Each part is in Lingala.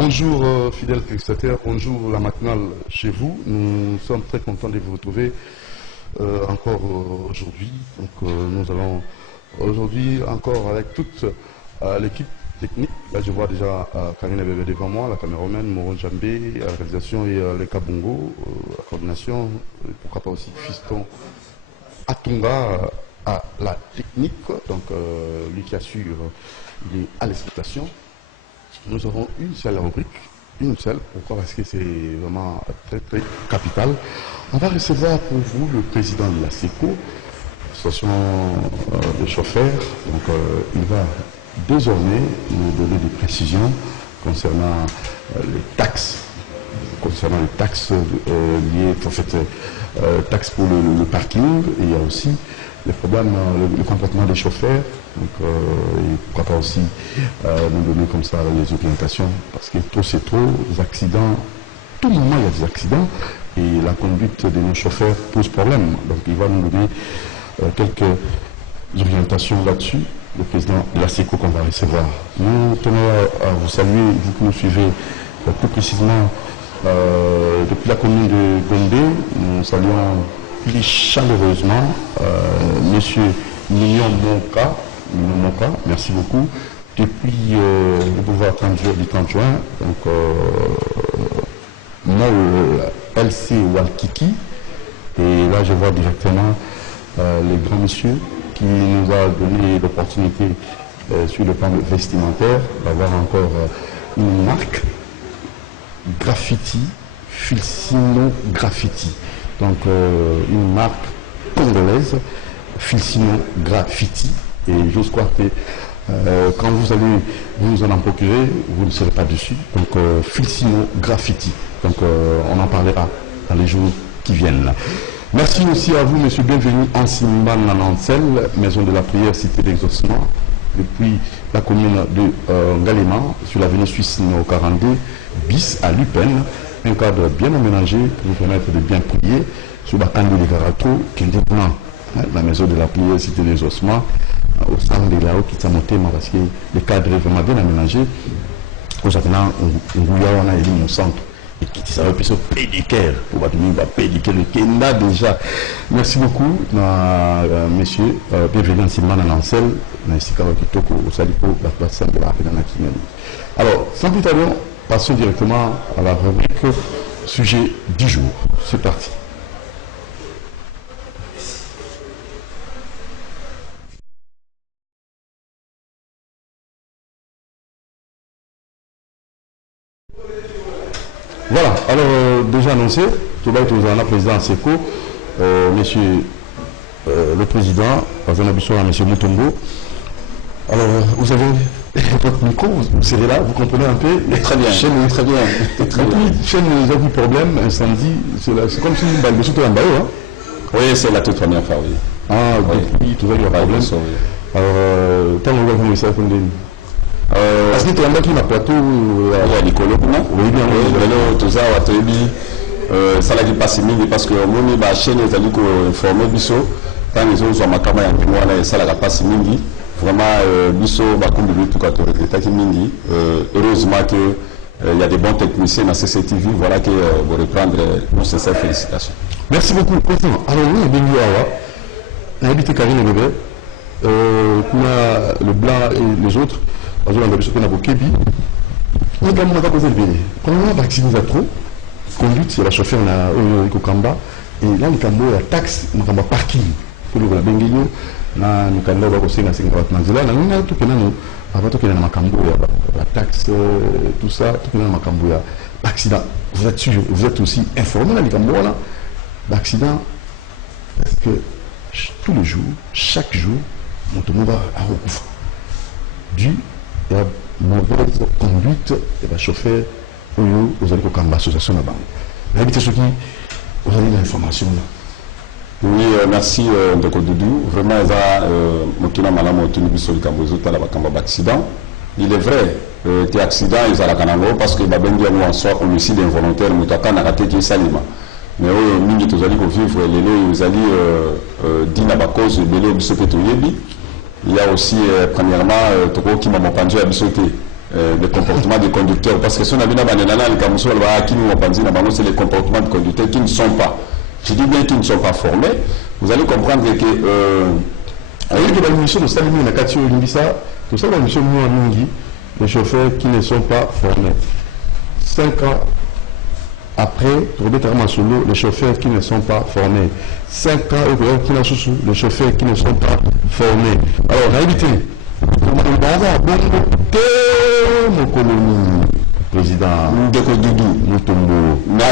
Bonjour fidèles téléspectateurs, bonjour la matinale chez vous. Nous sommes très contents de vous retrouver encore aujourd'hui. Donc nous allons aujourd'hui encore avec toute l'équipe technique. Là je vois déjà Karine Bébé devant moi, la caméraman, Moron Jambé, la réalisation et les Kabongo, la coordination, pourquoi pas aussi Fiston Atunga à la technique. Donc lui qui assure, il est à l'exploitation. Nous aurons une seule rubrique, une seule. Pourquoi? Parce que c'est vraiment très capital. On va recevoir pour vous le président de la SECO, l'association des chauffeurs. Donc il va désormais nous donner des précisions concernant les taxes, liées en fait, taxes pour le parking. Et il y a aussi les problèmes, le comportement des chauffeurs. Donc, et pourquoi pas aussi nous donner comme ça les orientations, parce que trop c'est trop, les accidents, tout moment il y a des accidents, et la conduite de nos chauffeurs pose problème. Donc il va nous donner quelques orientations là-dessus, le président de la SECO qu'on va recevoir. Nous tenons à vous saluer, vous qui nous suivez plus précisément depuis la commune de Gombe. Nous saluons plus chaleureusement monsieur Mignon Monka, merci beaucoup. Depuis le pouvoir du 30 juin, donc Mol LC Walkiki, et là je vois directement les grands messieurs qui nous a donné l'opportunité sur le plan vestimentaire d'avoir encore une marque graffiti, Filsino Graffiti, donc une marque congolaise, Filsino Graffiti. Et j'ose croire que quand vous allez vous en procurer, vous ne serez pas dessus. Donc Filsino Graffiti. Donc on en parlera dans les jours qui viennent. Merci aussi à vous, monsieur. Bienvenue en Simban Nancel, maison de la prière, cité d'exaucement, depuis la commune de Ngalema, sur l'avenue Suisse numéro 42, bis à Lupen. Un cadre bien aménagé pour vous permettre de bien prier sur la Kando de Garato, qui est la maison de la prière, cité des ossements, au sein de là-haut qui s'est monté, parce que le cadre est vraiment bien aménagé. Aujourd'hui, on a élu mon centre et qui s'est repris sur pédicure pour venir pédicure le Kenda déjà. Merci beaucoup, messieurs. Bienvenue en Simon en Ansel, au Salipo, la place de la Pédanakimel. Alors, sans plus tarder, passons directement à la rubrique sujet du jour. C'est parti. Voilà, alors déjà annoncé, tout va être aux président SECO, monsieur le président, monsieur Moutongo. Alors, vous avez votre micro, vous serez là, vous comprenez un peu. Très bien, très bien. Chaîne nous a du problème, incendie, c'est comme si une balle de soute en bas, hein? Oui, c'est la toute première fois, oui. Ah, depuis, tout va y avoir problème. Alors, tant qu'on va commencer à fonder. Parce que tu as un plateau. Il y a des colons, non? Oui, bien, oui. Tout ça, ça n'a pas si mini parce que la chaîne est allée informer Bisso. Quand ils ont ma caméra, ça n'a pas si mini. Vraiment, Bisso va conduire tout cas mini. Heureusement qu'il y a des bons techniciens dans CCTV. Voilà que vous reprendre nos sincères félicitations. Merci beaucoup, président. Alors, nous, on a habité Karine Bébé, le blanc et les autres. On a Kébi. On a posé le béné. Quand on a vacciné trop, conduite, c'est la chauffeur au Kamba. Et là, le Kambo, la taxe, on a parking. Pour le Benguigno, là, nous avons aussi la sécurité nationale. Nous avons tout le monde. Avant tout, il y a la taxe, tout ça, tout le monde a l'accident. Vous êtes aussi informé dans le Kambo, là, l'accident. Parce que tous les jours, chaque jour, mon tournoi va à recouvrir. Dû à la mauvaise conduite de la chauffeur vous allez au Kamba, l'association là-bas. Vous avez l'information là. Oui, merci Ndoko Doudou. Vraiment, il est vrai que l'accident est à la Kanango parce que en soit homicide involontaire, Moutaka n'a raté qu'il salima. Mais mingi tozali ko vivre lelo ils allaient dina ba cause belé biso pe toyebi. Il y a aussi premièrement toko ki mama pandu à bisoté le comportement des conducteurs. Parce que si on a vu c'est les comportements des conducteurs qui ne sont pas. Je dis bien qu'ils ne sont pas formés. Vous allez comprendre que les chauffeurs qui ne sont pas formés. 5 ans après, les chauffeurs qui ne sont pas formés. 5 ans les chauffeurs qui ne sont pas formés. Alors, on a évité. Président Ndeko Doudou Mutombo. Oui,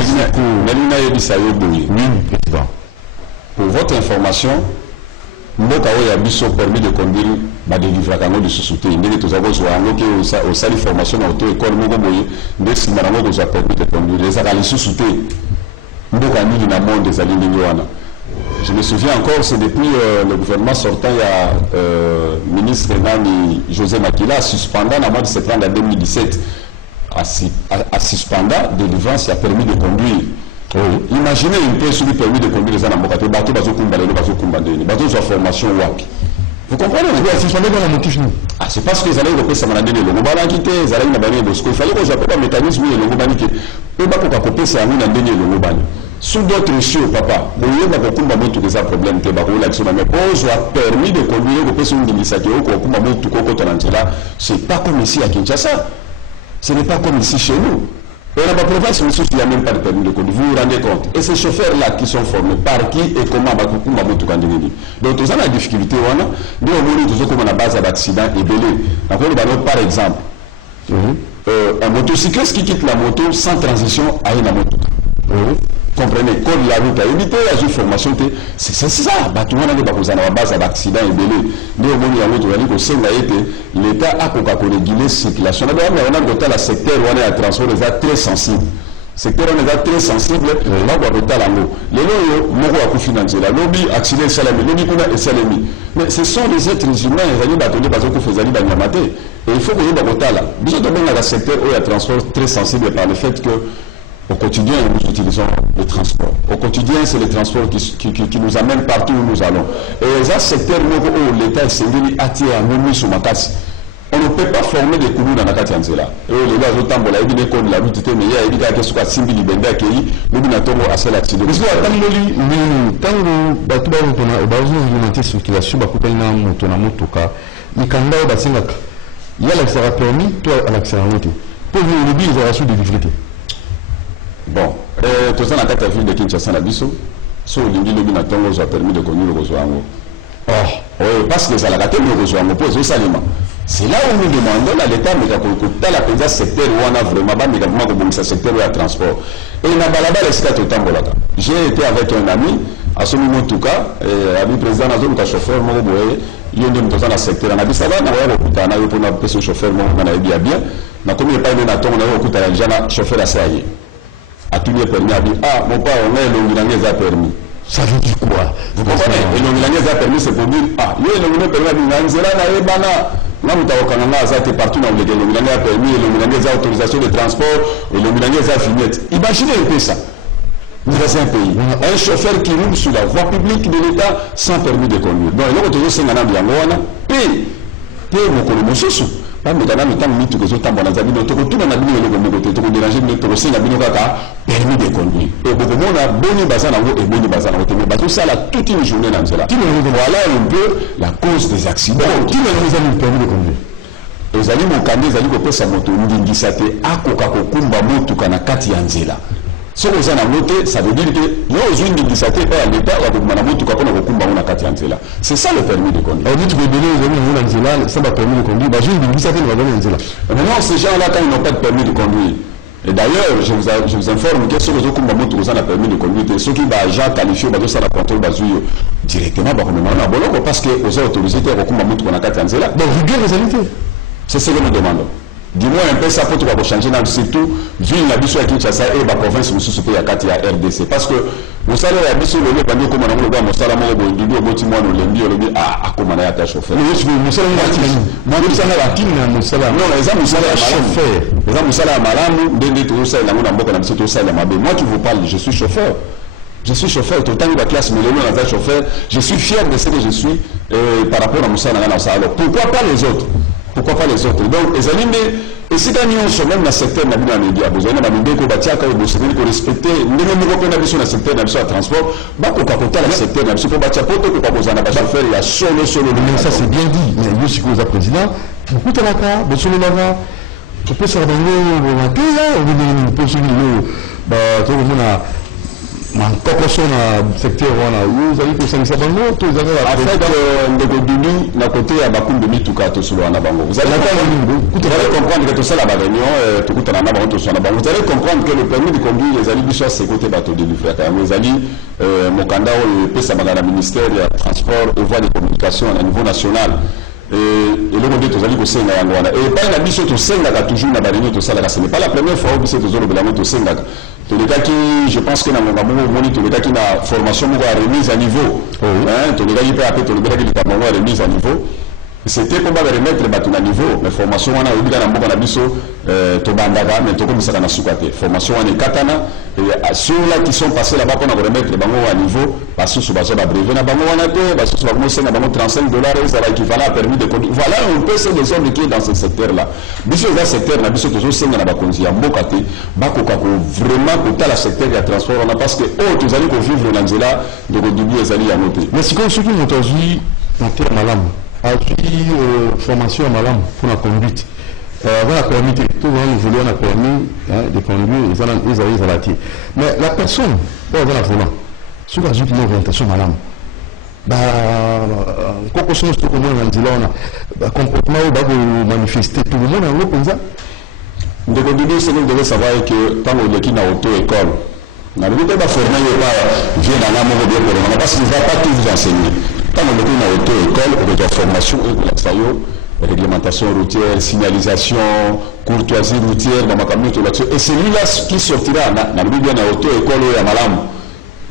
président. Pour votre information, mboka oyo ya biso permis de conduire badelivraka yango lisusu te ndenge toza kozwa yango ke osali formation na auto école moko boye nde nsima nango kozwa permis de conduire ezaka lisusu te mboka mingi na monde ezali ndenge wana. Je me souviens encore, c'est depuis le gouvernement sortant, il y a ministre Nani José Makila suspendant en mois de septembre 2017 à suspendant délivrance, il a permis de conduire. Oui. Imaginez une pièce sur le permis de conduire les anamokate, bateau bazo kumbalé, bazo kumbandé, bateau sur formation wapi. Vous comprenez? Oui, suspendé dans la motif nous. Ah, c'est parce que les allaient repérer ça m'a donné le longo quitté, les allaient n'a pas bosco. Il fallait qu'on soit pas un mécanisme et le longo bani qui peut pas qu'on copie ça à nous n'a donné le longo bani. Sous d'autres choses, papa, vous voyez, bah, pour combattre tous les problèmes, que bah, vous l'avez mais pour soit permis de conduire, vous pouvez une initiative, pour combattre tout le monde là, c'est pas comme ici à Kinshasa. Ce n'est pas comme ici chez nous. Et dans la province, monsieur, il n'y a même pas de permis de conduire. Vous vous rendez compte? Et ces chauffeurs-là qui sont formés, par qui et comment bah, vous combattre tout le monde. Donc, tout ça, la difficulté, on a, nous, on dit toujours comme on a base à l'accident et belé. Donc, par exemple, un motocycliste qui quitte la moto sans transition à une moto. Comprenez, code la route à éviter la formation, c'est ça. Tout le monde a des base à l'accident et belé. Nous, on dit que l'État a régulé la circulation. On a le secteur où on est à transport très sensible. Secteur on est très sensible, là on va voter l'ango. Les lois, moko à financer la lobby, accident salami, lobby kuna et salami. Mais ce sont des êtres humains, ils ont battu parce que faisait la nyamate. Et il faut que nous voter là. Nous sommes dans le secteur où il y a transport très sensible par le fait que au quotidien, nous utilisons le transport. Au quotidien, c'est le transport qui nous amène partout où nous allons. Et dans ce secteur où l'État est sévère, attire à nous sur ma casse. On ne peut pas former des coulous dans la Katianzela. Et les gars, autant pour la vie de la route, mais il y a des gars qui sont Simbi Libenda qui nous n'avons assez l'accident. Parce que tant que circulation, il y a l'accès permis, toi à l'accès à l'autre. Pour vous, le but, ils auront su des difficultés. Bon, tout ça, dans la ville de Kinshasa, la biso, sur le lobby n'a pas permis de conduire le Rosoango. Oh, parce que ça l'a gâté le Rosoango, pose au salima. C'est là où nous demandons à l'État, mais dans la présence secteur où on a vraiment comme ça secteur où il y a transport. Et il n'a pas là-bas les Tambolaka. J'ai été avec un ami, à ce moment en tout cas, ami président, un chauffeur, mon boy, il y a une dans le secteur. On a dit ça va, on a eu pour un chauffeur, on a eu bien. On a commis pas une attente, on a eu un déjà chauffeur à ça. A tout le permis à dire, ah, mon père, on a le permis. Ça veut dire quoi? Vous comprenez? Et le permis, c'est pour dire, ah, il y a le permis à dire, là, nous avons partout dans le Milanais a permis, le Milanais a autorisation de transport, et le Milanais a vignette. Imaginez un peu ça. Nous avons un pays. Un chauffeur qui roule sur la voie publique de l'État sans permis de conduire. Donc, il y a autorisé 5 ans de paye. Paye mon colomososo. Pas mais dans le temps, nous avons tout dans la vie, nous avons tout dans la vie, nous avons dérangé, nous avons aussi permis de conduire. Et beaucoup de monde a boni bazan et boni bazan. Mais bateau ça là toute une journée dans cela. Voilà un peu la cause des accidents. Qui nous a mis permis de conduire? Les amis mon camion, les amis qui pèsent moto, nous disons ça te akoka kokumba moto kana kati yanzela. Ce que vous avez noté, ça veut dire que nous avons une initiative par l'État à kokumba kati yanzela. C'est ça le permis de conduire. On dit que les amis ça va permis de conduire. J'ai une initiative de yanzela. Maintenant ces gens là quand ils n'ont pas de permis de conduire. Et d'ailleurs, je vous informe que ceux qui ont permis de conduire, ceux qui ont déjà qualifié, ils ont contrôle directement parce que vous avez autorisé à faire donc, rigueur les invités. C'est ce que nous demandons. Dis-moi un peu ça pour changer, surtout ville la biso à Kinshasa et la province où se à RDC. Parce que vous savez, la biso le lieu comme on le voit, mon salaire, mon bâtiment, le lundi, on le dit, ah, comment on a été chauffeur. Non, moi qui vous parle, je suis chauffeur. Je suis chauffeur, tout le temps, il y a classe, mais le chauffeur. Je suis fier de ce que je suis par rapport à Moussa Nagana. Alors pourquoi pas les autres? pourquoi pas les autres? Donc, les amis, et si quand nous sommes même dans le secteur de la média, vous avez des médias qui ont respecté, nous avons dans le secteur de transport, bah, pour côté le secteur de la pour bâtir pour que vous en avez faire, il y a solo. Mais ça, c'est bien dit. Mais nous, si vous êtes président, beaucoup de la de solo là, on peut se rendre au matin, on peut se dire, bah, tout le monde a. Secteur vous avez pour ça en fait na côté ya bakumbi mituka to solo na bango vous allez comprendre que tout ça la réunion tout coûte na bango to solo vous allez comprendre que le permis de conduire les ali biso c'est côté bateau de livrer quand les ali mokanda o pesa magana ministère ya transport et voies de communication à niveau national et le monde tous allez kosenga yango wana et pas na biso to senga toujours na réunion to sala ce n'est pas la première fois où biso to zolo belango to senga. Tous les cas qui, je pense que dans mon moment, tous les cas qui n'a formation remise à niveau, tous les gars qui peut appeler tous les gars qui n'a remise à niveau, c'était pour remettre les bâtons à niveau, mais formation on a oublié dans mon abisso, Tobandaga, mais tout comme ça n'a soukaté. Formation on est katana, et ceux-là qui sont passés là-bas pour remettre les ballons à niveau, parce que sur base de brevet, na ballon on a été, parce que sur base de $35, ça va équivalent à permis de conduire. Voilà un peu c'est les hommes qui sont dans ce secteur-là. Biso dans ce secteur, na biso toujours c'est dans la conduite, à Mbokate, Bakoko vraiment pour tout le secteur de transport, on a parce que oh, tu allez vivre dans là, donc au début les alliés à noter. Mais si comme ceux qui ont aujourd'hui en termes malam, a formation à malam pour la conduite. Avant la permis, tout le monde voulait un permis de conduire, ils allaient à la tire. Mais la personne, pour avoir la volant, si vous avez une orientation malam, quand on se trouve dans comportement où manifester tout le monde en haut comme ça. Donc au début, c'est que vous devez savoir que quand on est qui dans l'auto-école, on ne peut pas former vient dans la mauvaise bien parce qu'il ne va pas tout vous enseigner. Quand on est dans l'auto-école, on doit formation et réglementation routière, signalisation, courtoisie routière, et c'est lui-là qui sortira dans l'auto-école et à Malam.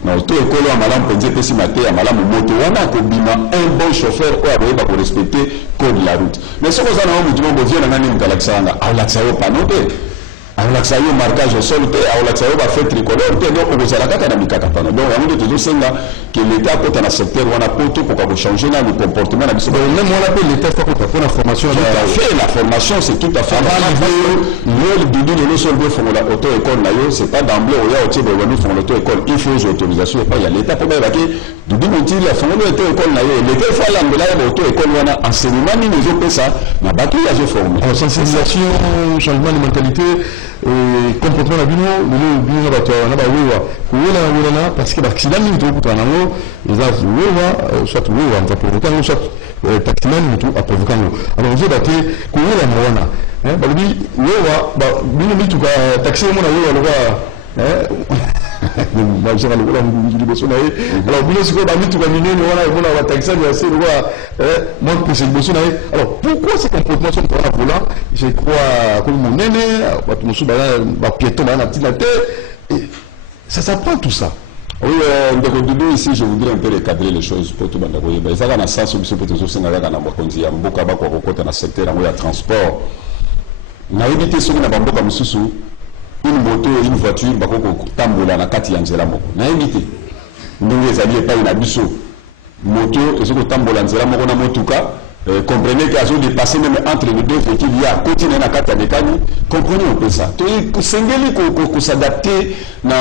Dans l'auto-école à Malam, on peut dire à Malam, un bon chauffeur pour respecter le code de la route. Mais ce que vous avez dit, vous avez dit, vous avez dit, alaxayo marquage au sol te alaxayo va faire tricolore te donc on a la carte na mikaka pana donc on dit toujours senga que l'état côté na secteur wana poto pour changer le comportement na biso même on appelle l'état pour la formation la formation c'est tout à fait le début de l'auto de fond la auto école na yo c'est pas d'emblée au ya au tibre nous font l'auto école il faut autorisation et pas il y a l'état pour ba ki du monti la fond l'auto école na yo l'état faut l'embela auto école wana enseignement ni les autres ça na baki ya je formé sensibilisation changement de mentalité comportement na bino bato na ba wewa parce que l'accident ni to kutana ngo eza wewa soit wewa ntaprovoka ngo soit taximan ni to aprovoka ngo alors je baté kuwela mwana ba bi wewa ba bino mitu ka taxi mo na wewa lokwa alors pourquoi ces comportements sont pour la volant? Je crois que mon aîné, ça s'apprend tout ça. Oui, au début ici, je voudrais un peu recadrer les choses pour tout le monde. Il y a un sens où il y a un secteur de transport. On a évité ce qu'on a une moto et une voiture bakoko tambola na kati ya nzela moko na évité ndenge ezali pas une abisso moto ezoko tambola nzela moko na motuka comprenez que azo dépasser même entre les deux véhicules il y a continuer na kati ya mekani comprenez un peu ça to sengeli ko s'adapter na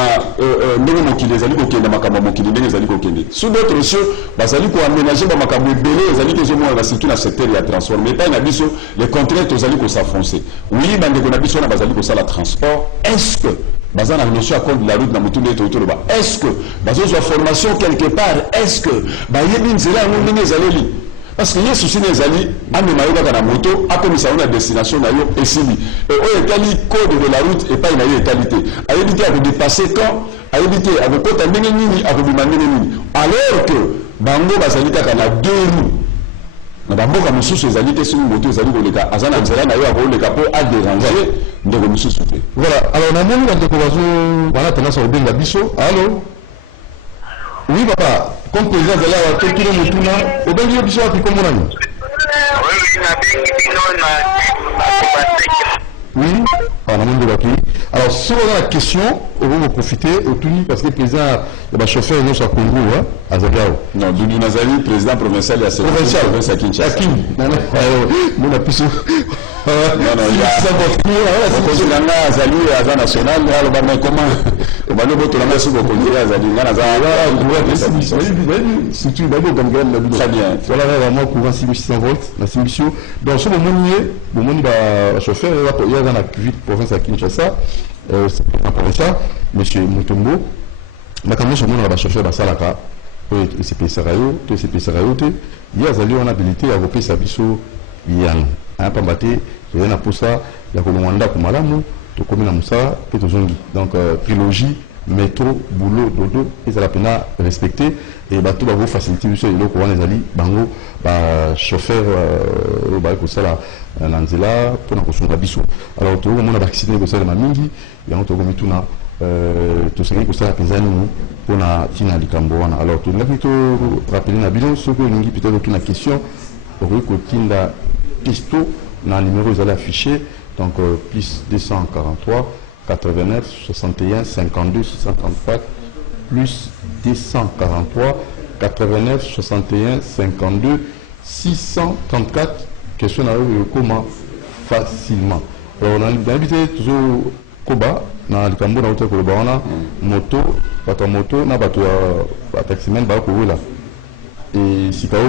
ndenge mokili ezali ko kenda makambo mokili ndenge ezali ko kende sous d'autres cieux bazali ko aménager ba makambo ebele ezali ke zo mona surtout na secteur ya transport mais pas na biso les contraintes ezali ko s'enfoncer oui bande ko na biso na bazali ko sala transport est-ce que bazana notion à compte de la route na mutunde to ba est-ce que bazo zo formation quelque part est-ce que ba yebi nzela ngo ndenge ezali parce que Yesu si nezali amema yo kaka na moto akomisa yo na destination na yo esili et oyo etali code de la route et pas na yo etalité ayebite à dépasser quand ayebite à kota ndenge nini akobima ndenge nini alors que bango bazali kaka na deux roues na bamboka mosusu ezali te soki moto ezali koleka aza na nzela na yo akoleka mpo adéranger ndeko mosusu te voilà alors namoni bandeko wana tendance kobenga biso allo oui papa comme président de la Tokyo Mutuna au bengi biso wapi comme nani oui na bengi bino na oui on a monde wapi Alors, si on a la question, on va profiter au Tuni parce que le président, il va chauffeur nous à Congo, à Zagao. Non, Doudou Nazali, président provincial, il y a provincial à Kinshasa. Non, on a plus. Non, il y a ça pour finir. On Azali à la nationale, on va mettre comment on va nous mettre la main sur le congrès Azali. Si tu vas comme très bien. Voilà, vraiment, courant 6600 volts, la solution. Donc, ce moment, il va chauffeur, il y a dans la province à Kinshasa. C'est pas pour ça, monsieur Mutombo, mais quand même, on va chercher la salaka, c'est PSRAO, il y a une habilité à voter sa biso, il y a un pambaté, il y a un posa, il y a un Rwanda comme Malamu, tout comme la Moussa, et tout zongi. Donc, trilogie, métro, boulot, dodo, et ça la peine à respecter, et bah tout va vous faciliter, monsieur, et là, quand on est allé, bango, chauffeur, comme ça là. Nanzela pour la biso. Alors tout le monde a vacciné pour ça la mingi et on tout comme tout na tout ce qui est ça pesa nous pour na tina likambo wana. Alors tout là plutôt rappeler na bilan ce que nous peut-être une question pour que tinda pisto na numéro ils allaient afficher donc plus 243 89 61 52 634 plus 243 89 61 52 634. Question à eux comment facilement. Alors on a invité toujours Koba dans le Cameroun dans le Koba on a moto, bateau moto, na bateau à taximen ba là. Et si tu as là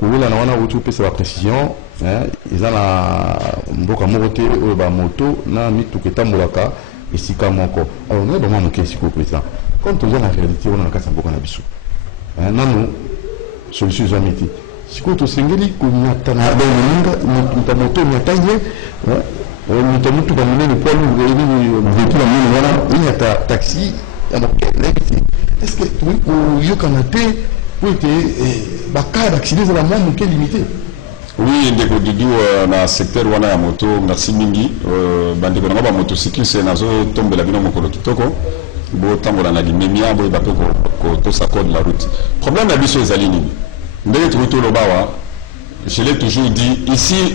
on a retrouvé c'est la précision hein ils ont la mboka moroté ba moto na mituketa molaka et si comme encore. Alors on a vraiment mon question président. Quand on a la réalité on a la kasa mboka na biso. Hein non solution jamais été. Siku tosengeli kunyata na bonga moto nyataye moto mutu ba munene kwa lu ni véhicule munene wana nyata taxi ya mokele est-ce que tu yo kanate pour que ba cas d'accident za la moins mokele limité. Oui, ndeko Dudu na secteur wana ya moto merci mingi bandeko na ba motocycliste nazo tombela bino mokolo kitoko bo tambola na limemia bo ba ko to sa code la route. Problème ya biso ezali nini? Je l'ai toujours dit, ici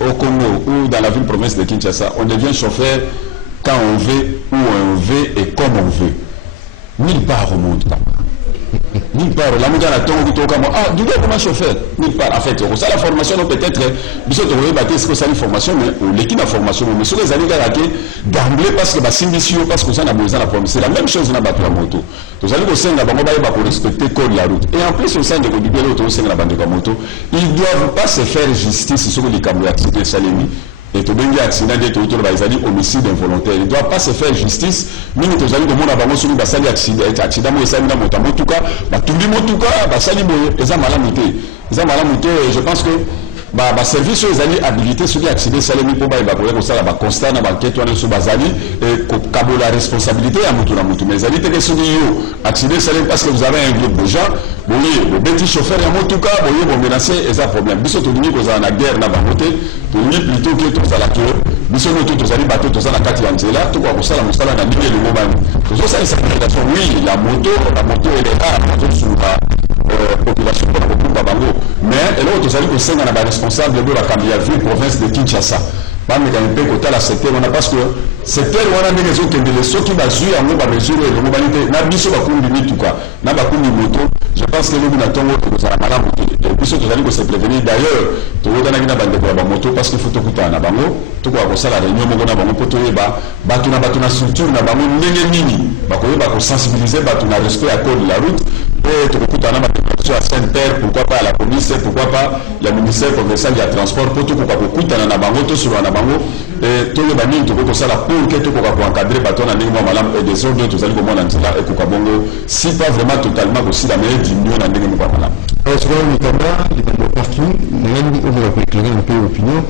au Congo ou dans la ville-province de Kinshasa, on devient chauffeur quand on veut, où on veut et comme on veut. Nulle part au monde. Nulle part. La mondiale a tout comme ah, du coup, comment chauffeur? Nulle part. En fait, ça la formation, peut-être, bisous de vous battre, c'est que ça la formation, mais l'équipe de formation, mais sur les années d'emblée parce que parce que ça n'a besoin de la promesse. C'est la même chose dans la moto. Vous allez au sein de la bande pour respecter le code de la route. Et en plus, au sein de au sein de la bande de moto, ils ne doivent pas se faire justice sur les camions accidents Salemi. Et tout bien accident de homicide involontaire. Il ne doit pas se faire justice. Nous nous avons dit que nous avons fait accident, en tout cas, tout le monde, je pense que le service aux alliés habilités sur les accidents salami pour la constat na banquette on sur bazali et la responsabilité à mutu na mutu mais alliés que sur accident salami parce que vous avez un groupe de gens boye le petit chauffeur ya motuka boye bon menacer et un problème biso to dini ko za na guerre na bangote to ni plutôt que to za la que biso no to zali bateau to za na kati ya nzela to kwa kusala musala na ligne le mobile to ça c'est oui la moto elle est là sur population pour la Bango. Mais elle a aussi que c'est un responsable de la ville province de Kinshasa. Parce que secteur où on a des raisons que les ceux qui basent en mobile mesure et de mobilité n'a biso ba kumbi ni tuka n'a ba kumbi moto je pense que le but n'attend que ça malade et biso to zali ko se prévenir d'ailleurs to wona na bande ko ba moto parce que faut to kuta na bango to ko ça la réunion mo na bango ko to yeba batuna structure na bango ndenge nini ba ko yeba ko sensibiliser batuna respect à code de la route et to kuta na ba à Saint-Père, pourquoi pas à la police, pourquoi pas le ministère provincial de transport pour tout quoi pour kuta na bango to sur na bango et tout le bani to ko ça la pour que tout quoi pour encadrer bateau na ndenge malam et des autres to zali ko mona ntila et ko bongo si pas vraiment totalement aussi la meilleure diminuer na ndenge malam. Alors sur le Nicaragua, les parking, on va éclairer un peu l'opinion,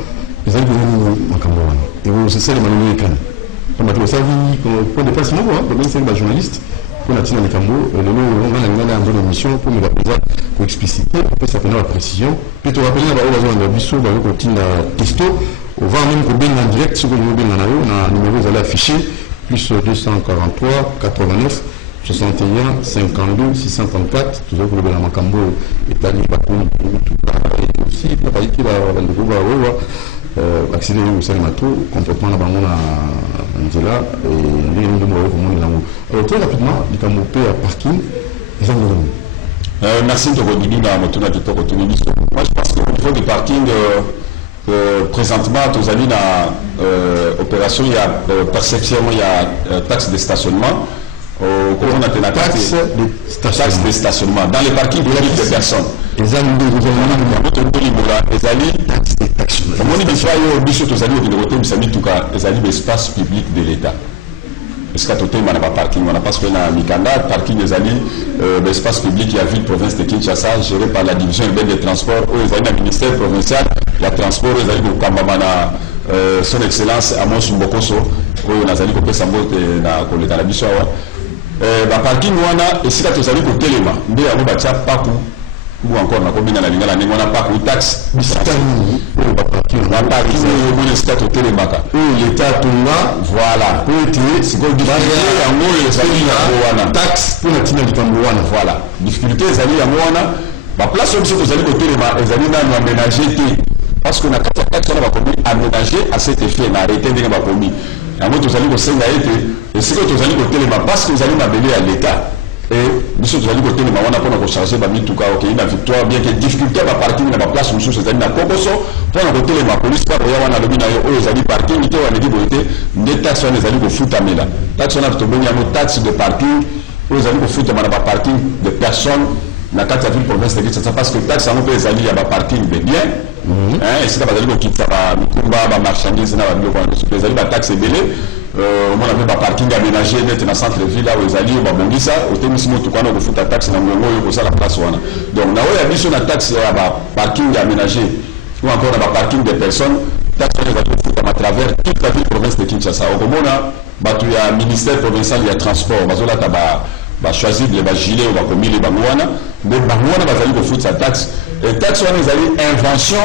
les amis de Makamboan. Et vous c'est ça les Américains. Comme tu le sais, pour des placements, comme c'est un journaliste. Pour la Tina Nikambo, on a une émission pour me rappeler, pour expliciter, pour ça la précision. Puis tu rappelles, on va biso, on va continuer à testo, on va même qu'on bien en direct sur le mobile on a un numéro vous allez afficher, plus 243 89 61 52 634, toujours pour le Makambo, Italie, Bakou, et aussi, la partie qui va accident au Salamato, comportement dans la Angela, et alors très rapidement, il a monté à parking, ils ont merci de revenir dans notre opportunité. Moi, je pense qu'au niveau du parking, présentement, tous amis dans l'opération, il y a perception, il y a taxe de stationnement. On a une taxe de stationnement dans les parkings publics des personnes. Les amis de l'espace public de l'État. Est-ce qu'à tout on n'a pas parking? On n'a pas ce qu'on a à Mikanda, parking des alliés, l'espace public, il y a ville province de Kinshasa, géré par la division urbaine des transports, les alliés du ministère provincial, il y a transport, les alliés de Kambamana, son excellence, Amos Mbokoso, les alliés de Pessambo, dans la mission. Le parking, et si tu as dit que Téléma, il y a un parcours. Ou encore, on a combien d'années, on n'a pas de taxe. L'État voilà. C'est quoi la taxe pour la Tina du Tambouana. Voilà. Difficulté, les alliés à Moana. La place où vous allez au Téléma, les alliés n'ont aménagé. Parce qu'on a 4 taxes, on a aménagé à cet effet, on a arrêté de les commis. Et vous allez au Sénat, et si vous allez au Téléma, parce que vous allez m'amener à l'État. Et monsieur Zali côté de Mawana pour nous recharger bami tout cas ok une victoire bien que difficulté à parking na place monsieur Zali na Kokoso pour nous côté la police pas ya wana lobi na yo o Zali parking ite wana di boité des taxes on Zali ko futa mela taxe on a to benya no taxe de parking o Zali ko futa mana ba parking de personnes na kata ville province de Kinshasa parce que taxe on peut Zali ya ba parking de bien hein et c'est pas Zali ko kitsa ba mikumba ba marchandise na ba biloko na Zali ba taxe belé on a fait un parking aménagé net dans le centre-ville là où ils allaient au Bongisa, au Témisimo, tout le monde a fait la taxe dans le Mongo, il y a la place. Donc, là où il y a mis sur la taxe, il y a un parking aménagé, ou encore un parking des personnes, taxe on les a fait à travers toute la ville province de Kinshasa. Au Bomona, il y a un ministère provincial, il y a transport, il y a choisi les gilets, il y a commis les Bangouana, mais Bangouana va aller faire sa taxe. Et taxe on les a dit invention,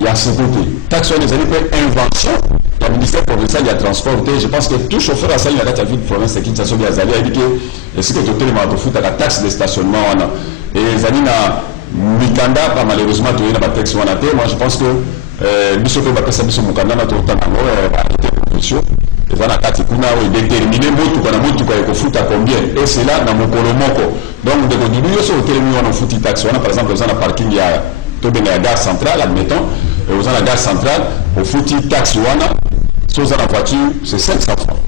il y a ce côté. Taxe on les a dit invention. Le ministère provincial il y a transporté, je pense que tout chauffeur à ça il y a la ville province de Kinshasa bien Zali a dit que ce que tout le monde fout à la taxe de stationnement et Zali na Mikanda pas malheureusement tu as la taxe on a moi je pense que biso ko ba pesa biso Mukanda na to tanga no arrêter production et voilà kati kuna o déterminer motu kana motu ko futa combien et c'est là na mokolo moko donc de ko diluer sur hôtel mi on futi taxe on par exemple dans la parking il y a to ben la gare centrale admettons et aux la gare centrale au futi taxe wana sur la voiture, c'est 500 francs.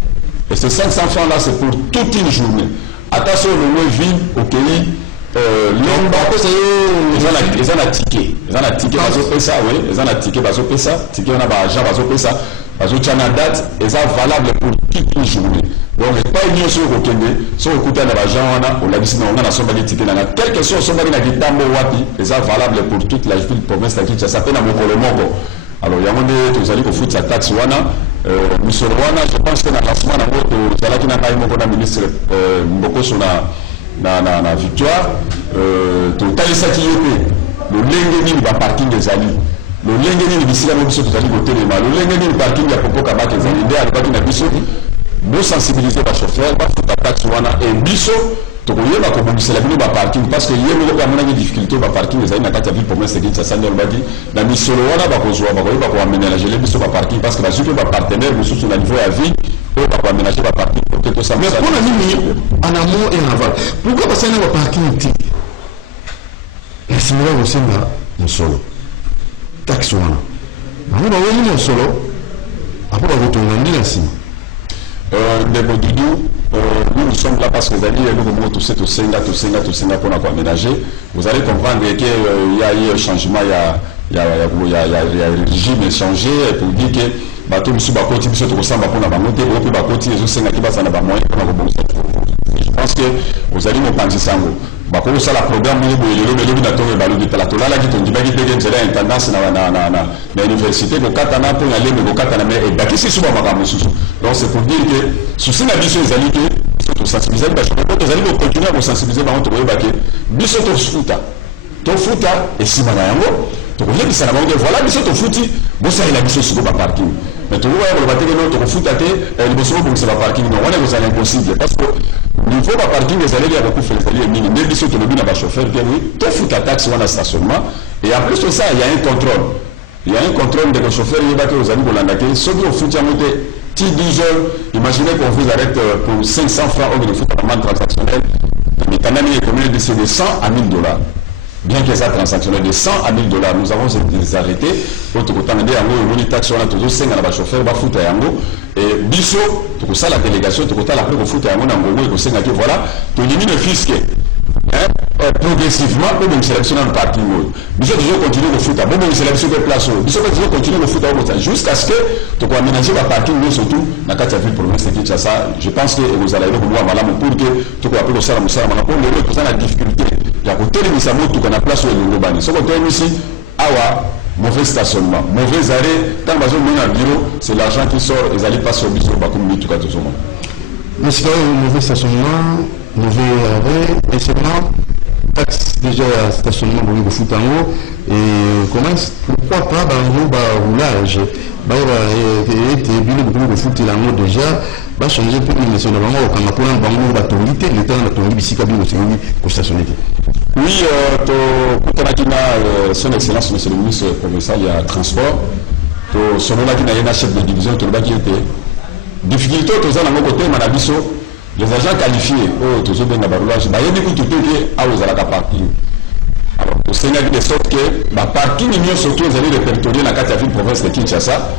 Et ces 500 francs-là, c'est pour toute une journée. Attention, le ville, au pays, ils ont un ticket. Ils ont un ticket, ça, oui. Ils ont un ticket, ça. Ticket, on a un agent, ça. Parce que tu as une date, et ça valable pour toute une journée. Donc, il n'y a pas une chose au Kenya. Si on écoute un agent, on a dit, on a un ticket. Quelle question, on a dit, et ça valable pour toute la ville, province, ça s'appelle un Mokolomongo. Alors, il y a un moment où allez foutre sa taxe, monsieur Rwanda, je pense que dans le lancement, il y a un ministre Mboko sur la victoire. Tout à l'heure, le Lengeni va parking des alliés. Le Lengeni va ici, la sur les alliés côté des mal. Le Lengeni va parking, il y a Popo Kabak et Zalindé, à l'époque, il y a Bisso. Nous sensibiliser les chauffeurs, va foutre la taxe, et Bisso. Donc, il y a un parking parce qu'il y a des difficultés au parking. Les amis, ville pour moi, c'est que ça n'a pas dit. La mission, on va aménager les missions parking parce que la suite, on va partenaire, nous sommes sur le niveau à vie, on va aménager le parking pour que tout ça. Mais pour la ligne, en amont et en aval, pourquoi parce qu'il y a un parking type? Et si nous avons aussi un solo, taxe one. On va avoir un solo, après on va retourner en cime. Nous sommes là parce que vous allez nous tout ça pour nous aménager. Vous allez comprendre qu'il y a eu un changement, il y a un régime changé pour dire que bateau monsieur Bakoti monsieur Tokosamba pour nous monter pour Bakoti les autres qui passent dans la moyenne pour nous. Je pense que vous allez nous penser ça. Bakolo ça la programme ni boyelo mais le binato balu de la tola la qui tombe bagi de genzela intendance na université ko katana pour aller mais ko katana mais et baki c'est souvent makamu susu. Donc c'est pour dire que sous ces ambitions les alliés to sensibiliser ba ko to zali ko continuer ko sensibiliser ba to baki biso to futa et si mana yango to ko yebisa na bango voilà biso to futi bo ça il a biso sur ba parking. Mais tu vois le bateau que to futa te le biso ko c'est ba parking non on est c'est impossible parce que niveau de parking les alliés beaucoup fait les alliés mini mais biso to le bina ba chauffeur bien oui to futa taxe on a stationnement et en plus de ça il y a un contrôle il y a un contrôle de chauffeur, il y a que vous allez vous l'endaquer. Ceux qui ont foutu à monter, 10 heures, imaginez qu'on vous arrête pour 500 francs au lieu de foutre un amende transactionnelle. Mais quand même, il est combien de 100 à 1000 $. Bien que ça transactionnel de 100 à 1000 $, nous avons des arrêtés. Autre côté, on a des taxes, on a toujours 5 à la chauffeur, on va foutre à yango. Et biso, tout ça, la délégation, tout ça, après, on fout à yango, on a un gros, voilà, tu élimines le fisc. Progressivement, on va sélectionner un parti. Nous allons toujours continuer au foot. On va sélectionner des places. Nous allons toujours continuer au foot jusqu'à ce que tu puisses aménager la partie, surtout dans la ville province de Kinshasa. Je pense que vous allez voir pour que tu puisses appeler ça pour les la difficulté. Il y a côté de Misamo, tu connais la place où il y a ce côté ici, mauvais stationnement, mauvais arrêt. Tant que vous avez un bureau, c'est l'argent qui sort, ils allaient passer au bureau, comme tout cas tout le monde. Mais c'est un mauvais stationnement, mauvais arrêt, et seulement taxe déjà stationnement pour le foot en haut, et comment, pourquoi pas dans le roulage, le foot en haut déjà, va changer pour le national, quand on a pour un bango, la tonalité, le temps de la tonalité, si kabine aussi, pour stationner. Oui, son excellence, monsieur le ministre provincial, il y a transport, son nom là qui n'a chef de division, tout le bas qui était. Difficulté, tout ça, dans mon côté, Manabiso, les agents qualifiés, tout ça, dans le baroulage, il y a des coups de pied à aux alaka parking. Alors, au Sénégal, de sorte que, le parking, il y a surtout, vous allez répertorier dans la 4 villes province de Kinshasa.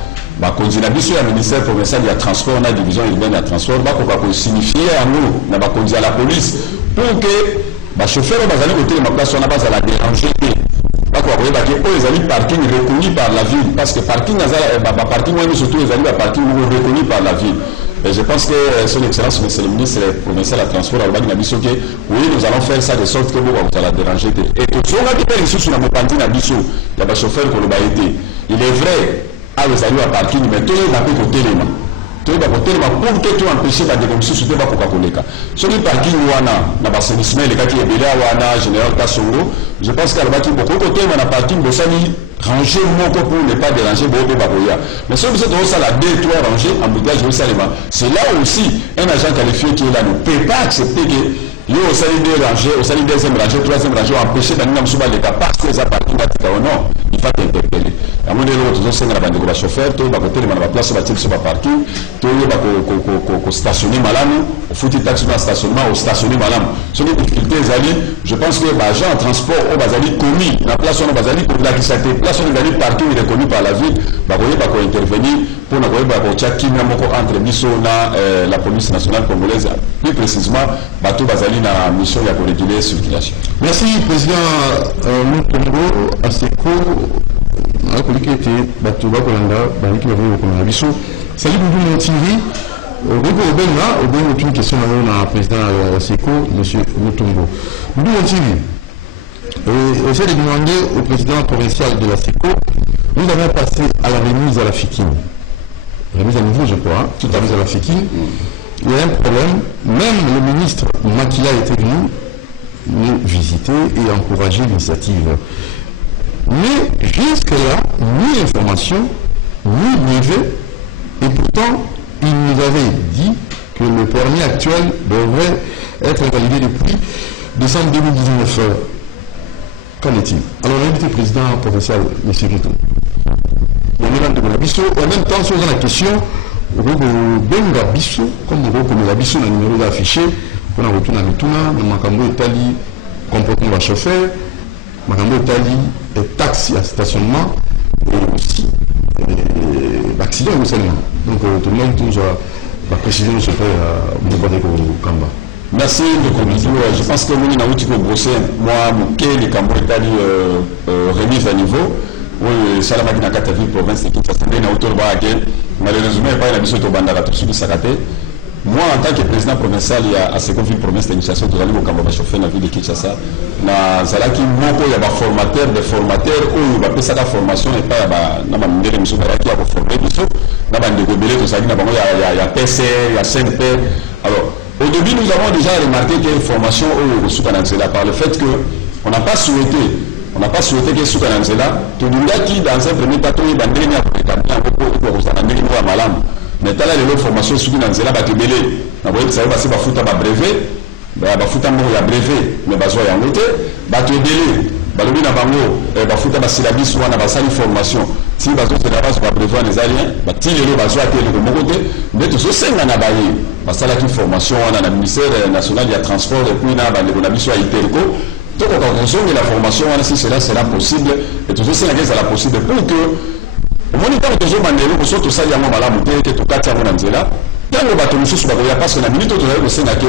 Quand on a dit le ministère provincial, il y a transport, on a division urbaine, il y a transport, on va signifier à nous, on va conduire à la police, pour que le chauffeur, on va aller côté ma place, on va la déranger. Les amis parking reconnus par la ville, parce que parking, surtout les amis parking reconnus par la ville. Et je pense que son excellence, monsieur le ministre provincial à transport, oui, nous allons faire ça de sorte que vous allez la déranger. Et que si on a des ressources sur la mopantine à Bissau, il y a des chauffeurs qui l'ont été. Il est vrai, à les amis à parking, mais tout le monde a pu côté les mains. Tout le monde a pu pour que tu empêches la déconnexion sur le Coca-Cola. Sur le parking, on a l'assainissement, les gars qui est belé à Général Kassongo, je pense qu'à la beaucoup de côté, on a parking de Sani. Ranger mon pour ne pas déranger beaucoup de baboya. Mais si vous êtes au salaire 2-3 rangées, embouteillage au Salima, c'est là aussi un agent qualifié qui est là ne peut pas accepter que il y a au salaire 2 rangées, au salaire 2e rangée, 3e rangée, empêcher d'aller dans le cas parce que ça partie ou non, il faut interpeller. À mon niveau, toujours c'est la bande de chauffeur, tout va côté de ma place, sur le parking, tout va stationner malade, au foot taxi dans le stationnement, au stationner malade. Sur les difficultés, je pense que l'agent en transport, on va aller commis, la place on va aller pour la qui place on est partout reconnu par la ville, va intervenir pour entre Bissau et la police nationale congolaise, plus précisément, bateau Bazali dans la mission de réguler la circulation. Merci, président Mutombo, Aseko, la politique était bateau Bakolanda, Baniki Bakolanda Bissau. Salut, bonjour, TV. Au Benga, aucune question à président Aseko, M. Mutombo. Bonjour, TV. J'essaie de demander au président provincial de la SECO, nous avons passé à la remise à la FIKIN. Remise à niveau, je crois, tout à remise à la FIKIN. Il y a un problème, même le ministre Makila était venu nous visiter et encourager l'initiative. Mais jusque-là, ni information, ni brevet, et pourtant, il nous avait dit que le permis actuel devrait être validé depuis décembre 2019. Qu'en est-il? Alors, on a invité le président provincial, M. Rito. Il y a un de Bissau. En même temps, si on a la question, Benga Bissau, comme on reconnaît la Bissau, le numéro affiché, on a retourné à Mituna, le Makambo Italie, comportement de chauffeur, Makambo Italie, taxes à stationnement, et aussi l'accident seulement. Donc, tout le monde, toujours, la précision se fait au niveau de Kamba. Merci de conclure. Je pense que nous avons dit que moi, les Cambodgiens remise à niveau. Oui, ça la na kata ville province de Kinshasa na autour malheureusement pas la mission de Bandara tout suite sakaté. Moi en tant que président provincial il y a à cette ville province de Kinshasa de aller au Cambodge chauffer la ville de Kinshasa na zalaki moko ya ba formateur des formateurs ou ba pesa la formation et pas na ba ndele mission ba qui a formé biso na ba ndeko belé to ça na bango ya PC ya CNP. Alors au début nous avons déjà remarqué qu'il y a une formation au Soukananzela par le fait que on n'a pas souhaité que Soukananzela, tout le monde qui dans un premier temps, il y a des gens qui ont malam. Mais là, les formations Soukananzela va te mêler. Vous voyez que ça va passer par foutre ma brevet, bah foutre mon brevet, mais bah soit en côté, bah te délai, balobi na bango bafuta basilabis wana basali formation ti bazozela bazo babrevoir les aliens bati lelo bazwa te eloko moko te nde tozosenga na baye basalaki formation wana na ministère national ya transport et puis na bandeko na biso ya iterco tokoka kozongela formation wana si cela sera possible et tozosengaka ezala possible pour que omoni ntango tozobanda eloko so tosali yango malamu te ke tokati yango na nzela ntango bato mosusu bakoya parce que na minute oyo tozali kosenga ke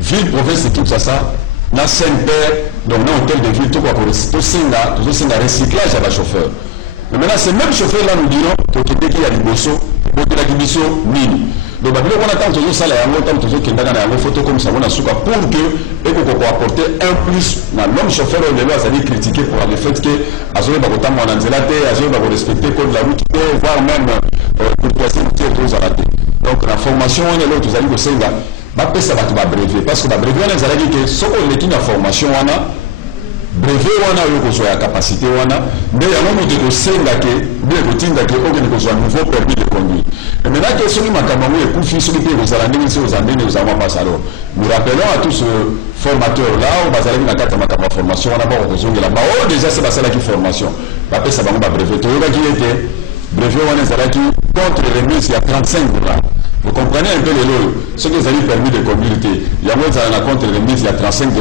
ville province equipe sasa na Saint-Père, donc na hôtel de ville, tout quoi pour le recyclage à la chauffeur. Mais maintenant, ces mêmes chauffeurs-là nous diront qu'il y a du bosso, qu'il y a du bisso, mini. Donc, on attend toujours ça, on attend toujours qu'il y a une photo comme ça, on a souka pour que, et qu'on peut apporter un plus. L'homme chauffeur, on est là, ça dit critiquer pour le fait que, à ce moment-là, on a un respecter le code de la route, voire même pour passer le tir aux arrêtés. Donc, la formation, on est là, vous allez au Sénat. Bapesa bato ba brevet parce que ba brevet wana ezalaki ke soko leki na formation wana brevet wana yo kozwa ya capacité wana nde yango moto ekosenga ke nde ekotinda ke okende kozwa nouveau permis de conduire et maintenant que soki makambo yango ekufi soki mpe kozala ndenge nsi oza ndenge ozala mwa mpasi alors nous rappelons à tous ce formateur là oyo bazalaki na kati ya makambo ya formation wana bako kozongela baoyo déjà se basalaki formation bapesa bango ba brevet toyokaki ete brevet wana ezalaki contre remise ya 35 $. Vous comprenez un peu les lots, ceux qui ont permis de conduire, il y a moins de compte remise, il y a 35 $ et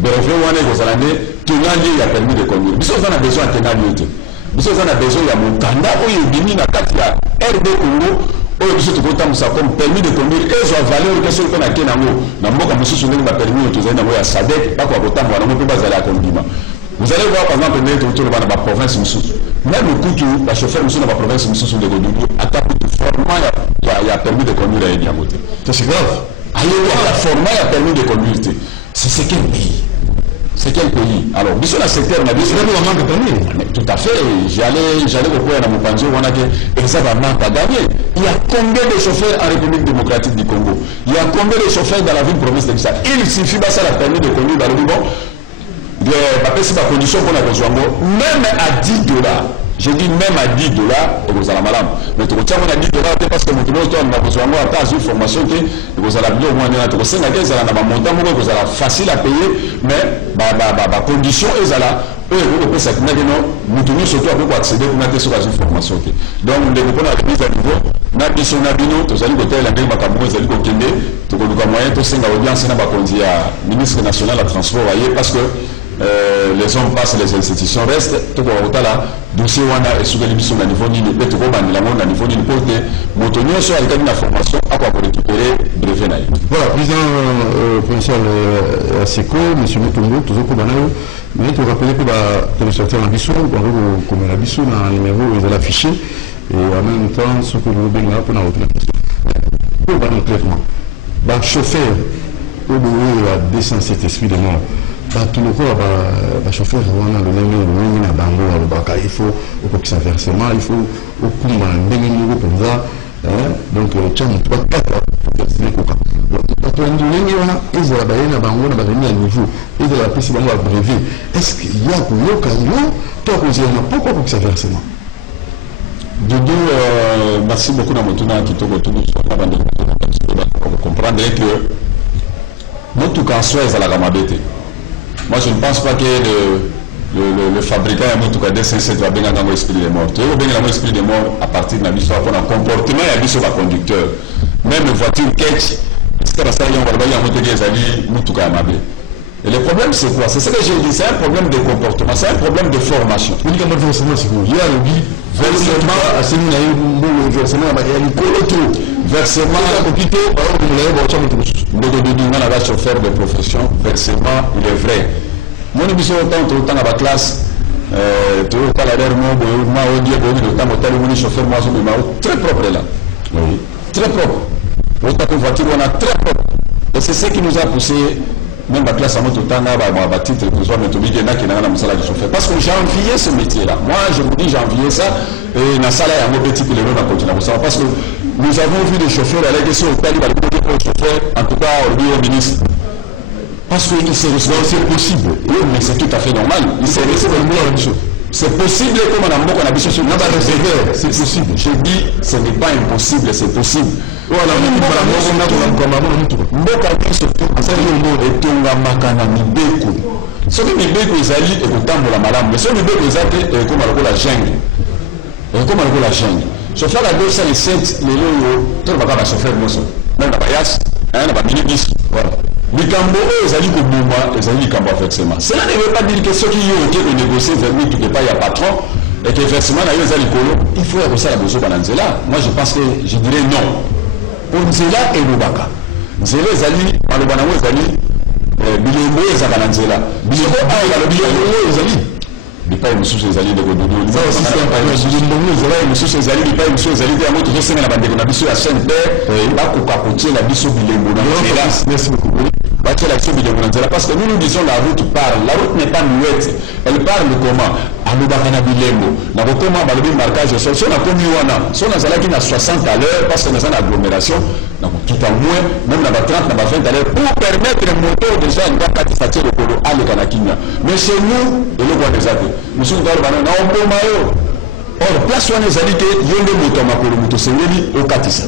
brevet wane vous allez tenir il y a permis de conduire. Bisous on a besoin de tenir lieu. Bisous on a besoin il y a mon candidat où il bini na katia RD Congo où bisous tout content ça comme permis de conduire et soit valeur que ceux qu'on a kenango na mboka monsieur sur na permis to zana ya SADC pas quoi content wana mo pas aller à conduire. Vous allez voir par exemple les autour de la province Moussou. Même le coup la chauffeur Moussou dans la province Moussou de conduire attaque format il y a permis de conduire à Ediamote. C'est grave. Allez voir la format il y a permis de conduire. C'est quel pays? C'est quel pays? Alors, sur le secteur, on a dit c'est manque de permis. Tout à fait. J'allais reprendre dans mon panzo, on a dit et ça va manquer à gagner. Il y a combien de chauffeurs en République démocratique du Congo? Il y a combien de chauffeurs dans la ville province de ça? Il suffit de ça la permis de conduire dans le bon. C'est ma condition pour la besoin. Même à 10 $. J'ai dit même à 10 $, vous allez malade. Mais tu retiens à 10 $ parce que mon tour a besoin de une formation qui vous allez bien au moins dans c'est la caisse, vous allez monter, vous allez facile à payer, mais la condition est là. Eux, vous pouvez s'acquitter maintenant, nous tenons surtout à accéder pour mettre sur la formation. Donc, nous devons la remise à niveau. Nous sommes nabino, nous allons côté la game makambo, nous allons côté nous avons moyen de s'engager audience na bakonzi ya ministre national à transport parce que les hommes passent, les institutions restent. Tout le monde là, dossier wana et sous l'émission à niveau ni le tout le monde à niveau ni le côté. Motonio sur la formation à quoi pour récupérer brevet naïf. Voilà, président provincial Seko, monsieur Mutombo, toujours pour Banayo. Mais tu rappelles que tu es sorti en Bissau, comme la Bissau, dans un numéro, ils ont affiché. Et en même temps, ce que nous avons pour notre question. Pour le traitement, le chauffeur, au bout de la descente cet esprit de mort. Tout le corps, le chauffeur, il faut au versement, il faut au coup de comme ça. Donc, tu as 3-4 est-ce qu'il y a pour pourquoi pour que ça versement? Doudou, merci beaucoup à Motuna qui pour comprendre que notre cas soit à la Gamabete. Moi, je ne pense pas que le fabricant a des C7 va bien dans l'esprit des morts. Tu vas bien dans l'esprit des morts à partir de la mission pour un comportement et à sur le conducteur. Même une voiture catch, c'est pas ça, on va voir un moteur des alliés, Moutuka Amabé. Et le problème, c'est quoi? C'est ce que j'ai dit, c'est un problème de comportement, c'est un problème de formation. Uniquement versement, c'est quoi? Il y a le dit, versement, à ce niveau, il y a versement, il y a une coloto. Versement, chauffeur de profession, versement, il est vrai. Moi, je suis autant dans la classe, tu as la dernière chauffeur, moi, je très propre là. Oui. Très propre. Autant que voiture, on a très propre. Et c'est ce qui nous a poussé, même la classe à moto, à titre que soit méthodique, il y en a qui n'ont pas de chauffeur. Parce que j'ai envié ce métier-là. Moi, je vous dis, j'ai envié ça. Et dans la salle, il y a un petit peu de l'eau à continuer. Parce que nous avons vu des chauffeurs, la question au Tali, en tout cas, au ministre. Parce qu'il s'est resté, c'est possible. Oui, mais c'est tout à fait normal. Il s'est resté dans le même chose. C'est possible, comme on a beaucoup d'habitude sur notre réserve. C'est possible. Je dis, ce n'est pas impossible, c'est possible. Voilà, on a soki mibeko ezali ekotambola malamu mais soki mibeko eza te ekoma lokola jungle ekoma lokola jungle chauffeur ya 205 lelo oyo tolobaka bachauffeur nyonso même na bayas na baminibus voilà likambo oyo ezali koboma ezali likambo ya versement cela ne veut pas dire que soki yo oke konégocier vermi tuke pas ya patron et que versement na yo eza likolo il faut ya kosala bozoba na nzela. Moi je pense que je dirais non po nzela elobaka nzela ezali maloba nango ezali bilembo ezaka na nzela biloko awa bilembo ezali bipai mosusu ezali ndeko dodo bipai mosusu ezali bipai mosusu ezali te yango tozosengela bandeko na biso ya chaîne pere bakoka kotiela biso bilembo na nzela batiela biso bilembo na nzela parce que nous disons la route parle. La route n'est pas muette, elle parle comment alobaka na bilembo na kokoma balobi marquage so nakomi wana so nazalaki na 60 à l'heure parce que naza na agglomération nakokita moins même na ba 30 na ba 20 à l'heure pour permettre moteur déjà ngakatisa tie lokolo aleka na kimia mais chez nous eloko wana eza te mosuku tolobana na okoma yo or place wana ezali te yo nde moto ya makolo moto osengeli okatisa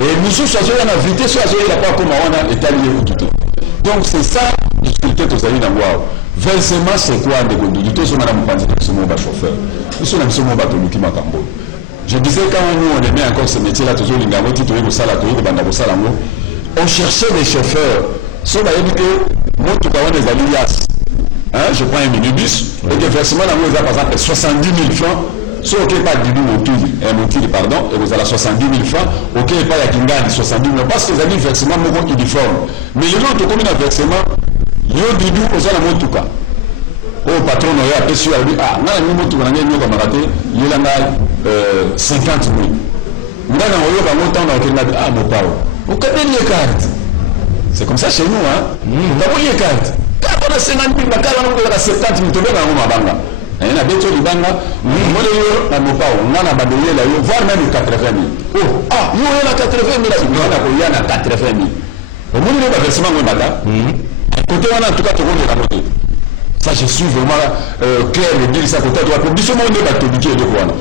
et mosusu azoya na vite so azoyela mpo akoma wana etali ye kutu te. Donc c'est ça difficulté tozali nango awa versement c'est quoi ndeko ndudi tozonga na mopanzi na biso mo bachauffeur biso na biso mo batoluki makambo. Je disais quand nous on aimait encore ce métier là tozolinga yango ti toyei kosala toyei kobanda kosala yango on cherchait des chauffeurs so bayebi te motuka wana ezali yas je prends un minibus et que versement nango eza par exemple 70 000 francs so oke pa didu motili pardon et vous avez 70 000 francs oke pa ya kingani 70 000 parce que ezali versement moko uniforme mais lelo tokomi na versement yo didu oza na motuka oyo patron oyo apesi yo alobi nga nangi motuka nangai nyokamaka te yelanga 50 000 nga na oyoka ngo ntango naokendaki mopao okateli ye carte. C'est comme ça chez nous okaboli ye carte kaka wana 50 000 bakala wana okozaka 70 000 tobeka yango mabanga na beto libanga mole yo na mopao nga na badoyela yo voire même 80 000 yo oyela 80 000 na koya na 80 000 omoni yo baversement ngo ebata côté wana en tout cas tokondela mote ça je suis vraiment clair de dire ça côté toi pour biso mo nde batobiki eloko wana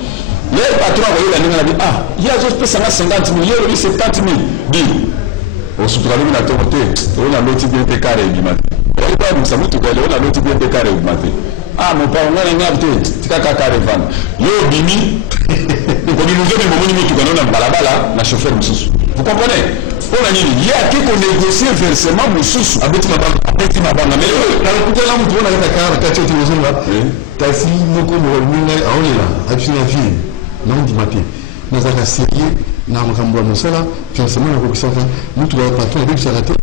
le patron akoyela ndenge na bi ye azopesanga 50 000 ye olobi 70 000 bi osutukalongi na toko te oyo na loti bien te kare ebima te oyebi abimisa motuka ele oyo na loti bien te kare ebima te mopao nga na ngabi te tikaka kare vana yo obimi obimuzomi momoni motuka nao na balabala na chauffeur mosusu vous comprenez mpona nini ye ake konégocier versement mosusu abeti mabanga mais nakutela mutu wana kata kara kati oti ozonga kasi moko moninga aolela abiso na vie naondima te nazalaka sérieux na makambo ya mosala versement nakokisaka mutu ya patron abebisaka te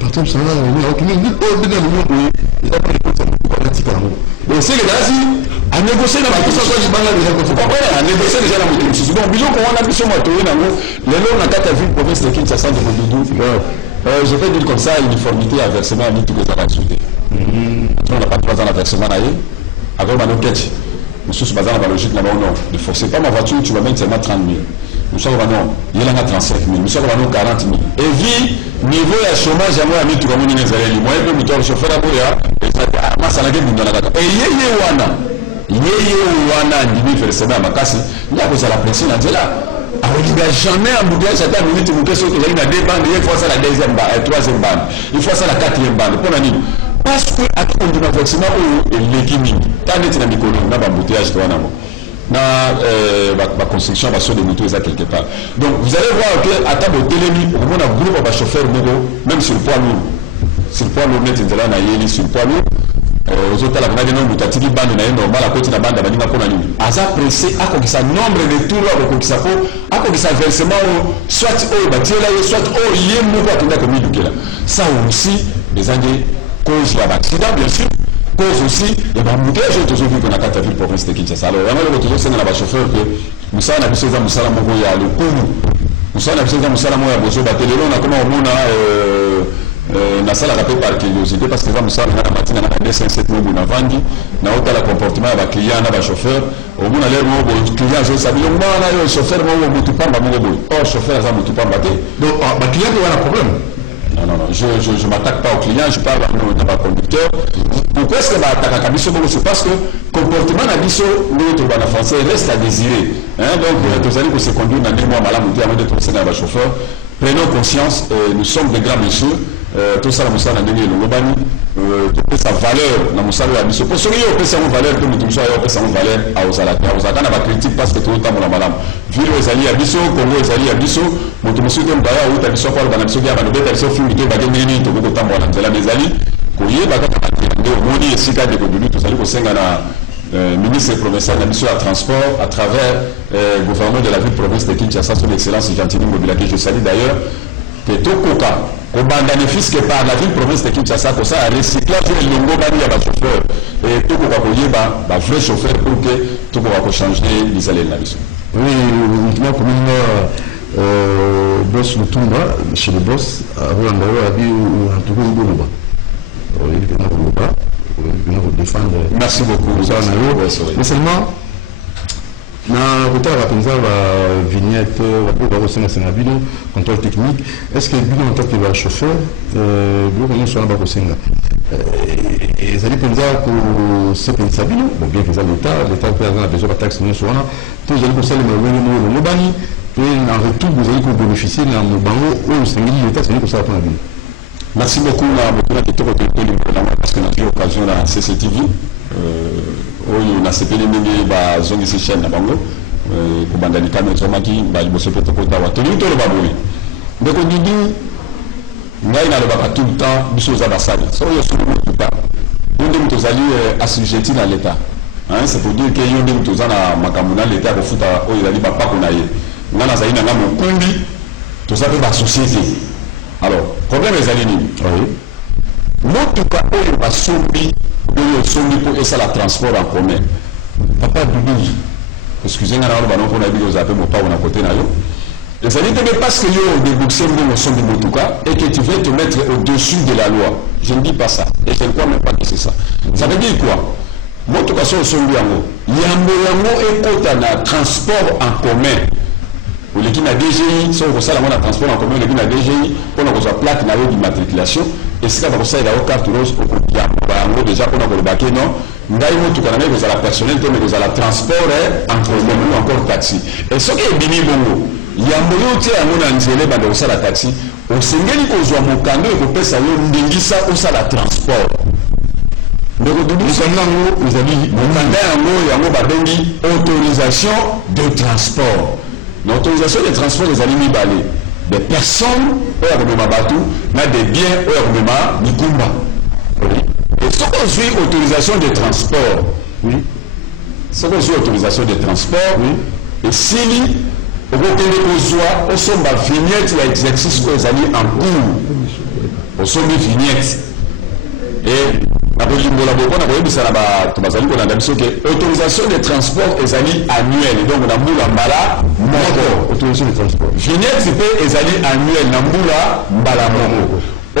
patron bisanga okendega limo boye eza pa ekota motuka natika yango oseke dasi anégocier na bakosaka libanga déjà anégocier déjà na moto mosusu bon biloko wana biso moto oyo nango lelo na kati ya ville province de Kinshasa de Doudou je vais dire comme ça uniformité ya versement ya mituka ezaka suite on n'a pas 3 ans na versement na ye akoyo banoketi mosusu baza na balogique na bao non ne forcez pas ma voiture tu vas mettre seulement 30 000 mosusu akoba non yelanga 35 000 mosusu akoba non 40 000 et vi niveau ya chômage yango ya mituka monini ezaleli moyen mpe moto ya chauffeur aboya masalaki bundana kaka eyeye wana ndimi versement ya makasi nde akozala pression na nzela akolinga jamais embouteillage ata minute moke soki ezali na 2 bandes ye faut asala 3e bande il faut asala 4e bande mpona nini parce que akokondima versement oyo eleki mingi ta neti na mikolo na bembouteillage to wanango na construction baso de moto eza quelque part. Donc vous allez voir que ata botelemi okomona groupe ya bachauffeur moko même sur poids lourd neti nzela na yeli sur poids lourd ozotala kuna deno moto atiki bande na ye normal akoti na bande baninga mpona nini aza pressé akokisa nombre de tour akokokisa po akokisa versement oyo soit oyo batiela ye soit oyo ye moko akenda komilukela ça aussi ezangi cause ya baaccident bien sûr cause aussi ya bambouteillage oyo tozovivre na kati ya ville province de Kinshasa. Alors yango eloko tozosenga na bachauffeur ke mosala na biso eza mosala moko ya lokumu mosala na biso eza mosala moko ya bozoba te lelo nakoma omona nasalaka mpe par curiosité parce que eza mosala nga na matina nga na 257 mobu na vangi naotala comportement ya baclient na bachauffeur omona lere moko boye client azosabi yo mwana yo chauffeur moko motu pamba moko boye or chauffeur aza motu pamba te donc baclient mpe wana problème. Non, je ne m'attaque pas aux clients, je parle à ma conducteur. Pourquoi est-ce que je m'attaque à Bisso? C'est parce que le comportement de Bisso, nous, en français, reste à désirer. Donc, vous allez se conduire dans des mois malades, avant d'être un chauffeur. Prenons conscience, nous sommes des grands messieurs. Tout ça, nous sommes dans des Longobani. sa valeur dans mon salaire à biso. Pour ceux qui ont sa valeur, comme tout ça, ils ont sa valeur à Ozalaka. Ozalaka n'a pas critique parce que tout le temps, mon madame. Ville aux alliés à biso, Congo aux alliés à biso, mon monsieur de Mbaya, ou Tabiso, Paul, Banabiso, Yamanobe, Tabiso, Fumi, Bagani, Togo, Tambo, Anzela, mes alliés, Koye, Bagaka, Moni et Sika de Kodulu, tout ça, au Sengana. Ministre provincial de la transport à travers le gouvernement de la ville province de Kinshasa, son excellence Gentili Mobila, que je salue d'ailleurs, que Tokoka, au bénéfice que par la ville province de Kinshasa, pour ça, à recyclage de l'ongo bani à chauffeur, et Tokoka Koyeba, vrai chauffeur pour que Tokoka changer les allées de la mission. Oui, uniquement comme boss le Tumba, chez le boss, à Rwanda, à Bi ou en tout cas, au Bonoba. Merci beaucoup. Mais seulement, dans le côté de la vignette, contrôle technique, est-ce que Bino en tant que chauffeur, Bino soit là-bas au Sénégal? Et ça dit que ce que nous savons, bien que l'État a besoin de taxes, nous sommes là, tous les conseils de l'Obani, et en retour, vous allez bénéficier de l'Obani, ou c'est l'État, c'est pour ça qu'on a vu. Merci beaucoup parce que nous avons eu l'occasion à CCTV. On a CPL Menge, Zongi Seychelles, Nabango, pour Bandalika, Mezomaki, Baliboso Petokota, Watoni, tout le Baboui. Donc on dit, nous avons tout le temps des choses à Bassali. Ça, il y a souvent tout le temps. Nous avons assujettis dans l'État. C'est pour dire que nous avons Makamuna, l'État, au foot, il a dit, papa, qu'on a eu. Nous avons un combi, tout ça, la société. Alors, problème est allé. Moi, tout cas, il va sombi pour essayer le transport en commun. Papa Doudou, excusez-moi, on a dit que vous avez mon papa à côté. Les alliés ne parce qu'il y a des boxeurs de son Motuka et que tu veux te mettre au-dessus de la loi. Je ne dis pas ça. Et je ne crois même pas que c'est ça. Ça veut dire quoi? Motuka son Yango. Yango est côté d'un transport en commun. Ou les qui n'a DGI, si on reçoit la transport en commun, les qui n'a DGI, on a reçoit plaque d'immatriculation, et c'est là qu'il y a une carte rose au Congo, déjà on a le baquet, non? Nous avons tout à l'heure, vous avez la personnel, vous avez le transport en commun, ou encore taxi. Et ce qui est bini bongo, il y a un moyen de faire un la taxi, au Sengeli, qu'on a mon camion, et qu'on peut savoir, ça, où ça la transport. Donc, nous avons autorisation de transport. L'autorisation de transport des animaux balés. Des personnes, des biens, et ce qu'on suit autorisation de transport, oui. Ce qu'on suit autorisation de transport, oui. Et si on veut que on sommes vignette, l'exercice que les animaux en cours, on sommes vignette. Et autorisation de transport est annuelle. Donc, on a moula mbala moko. Autorisation de transport. Vignette, c'est les annuelle. Namboula mbala moko. On a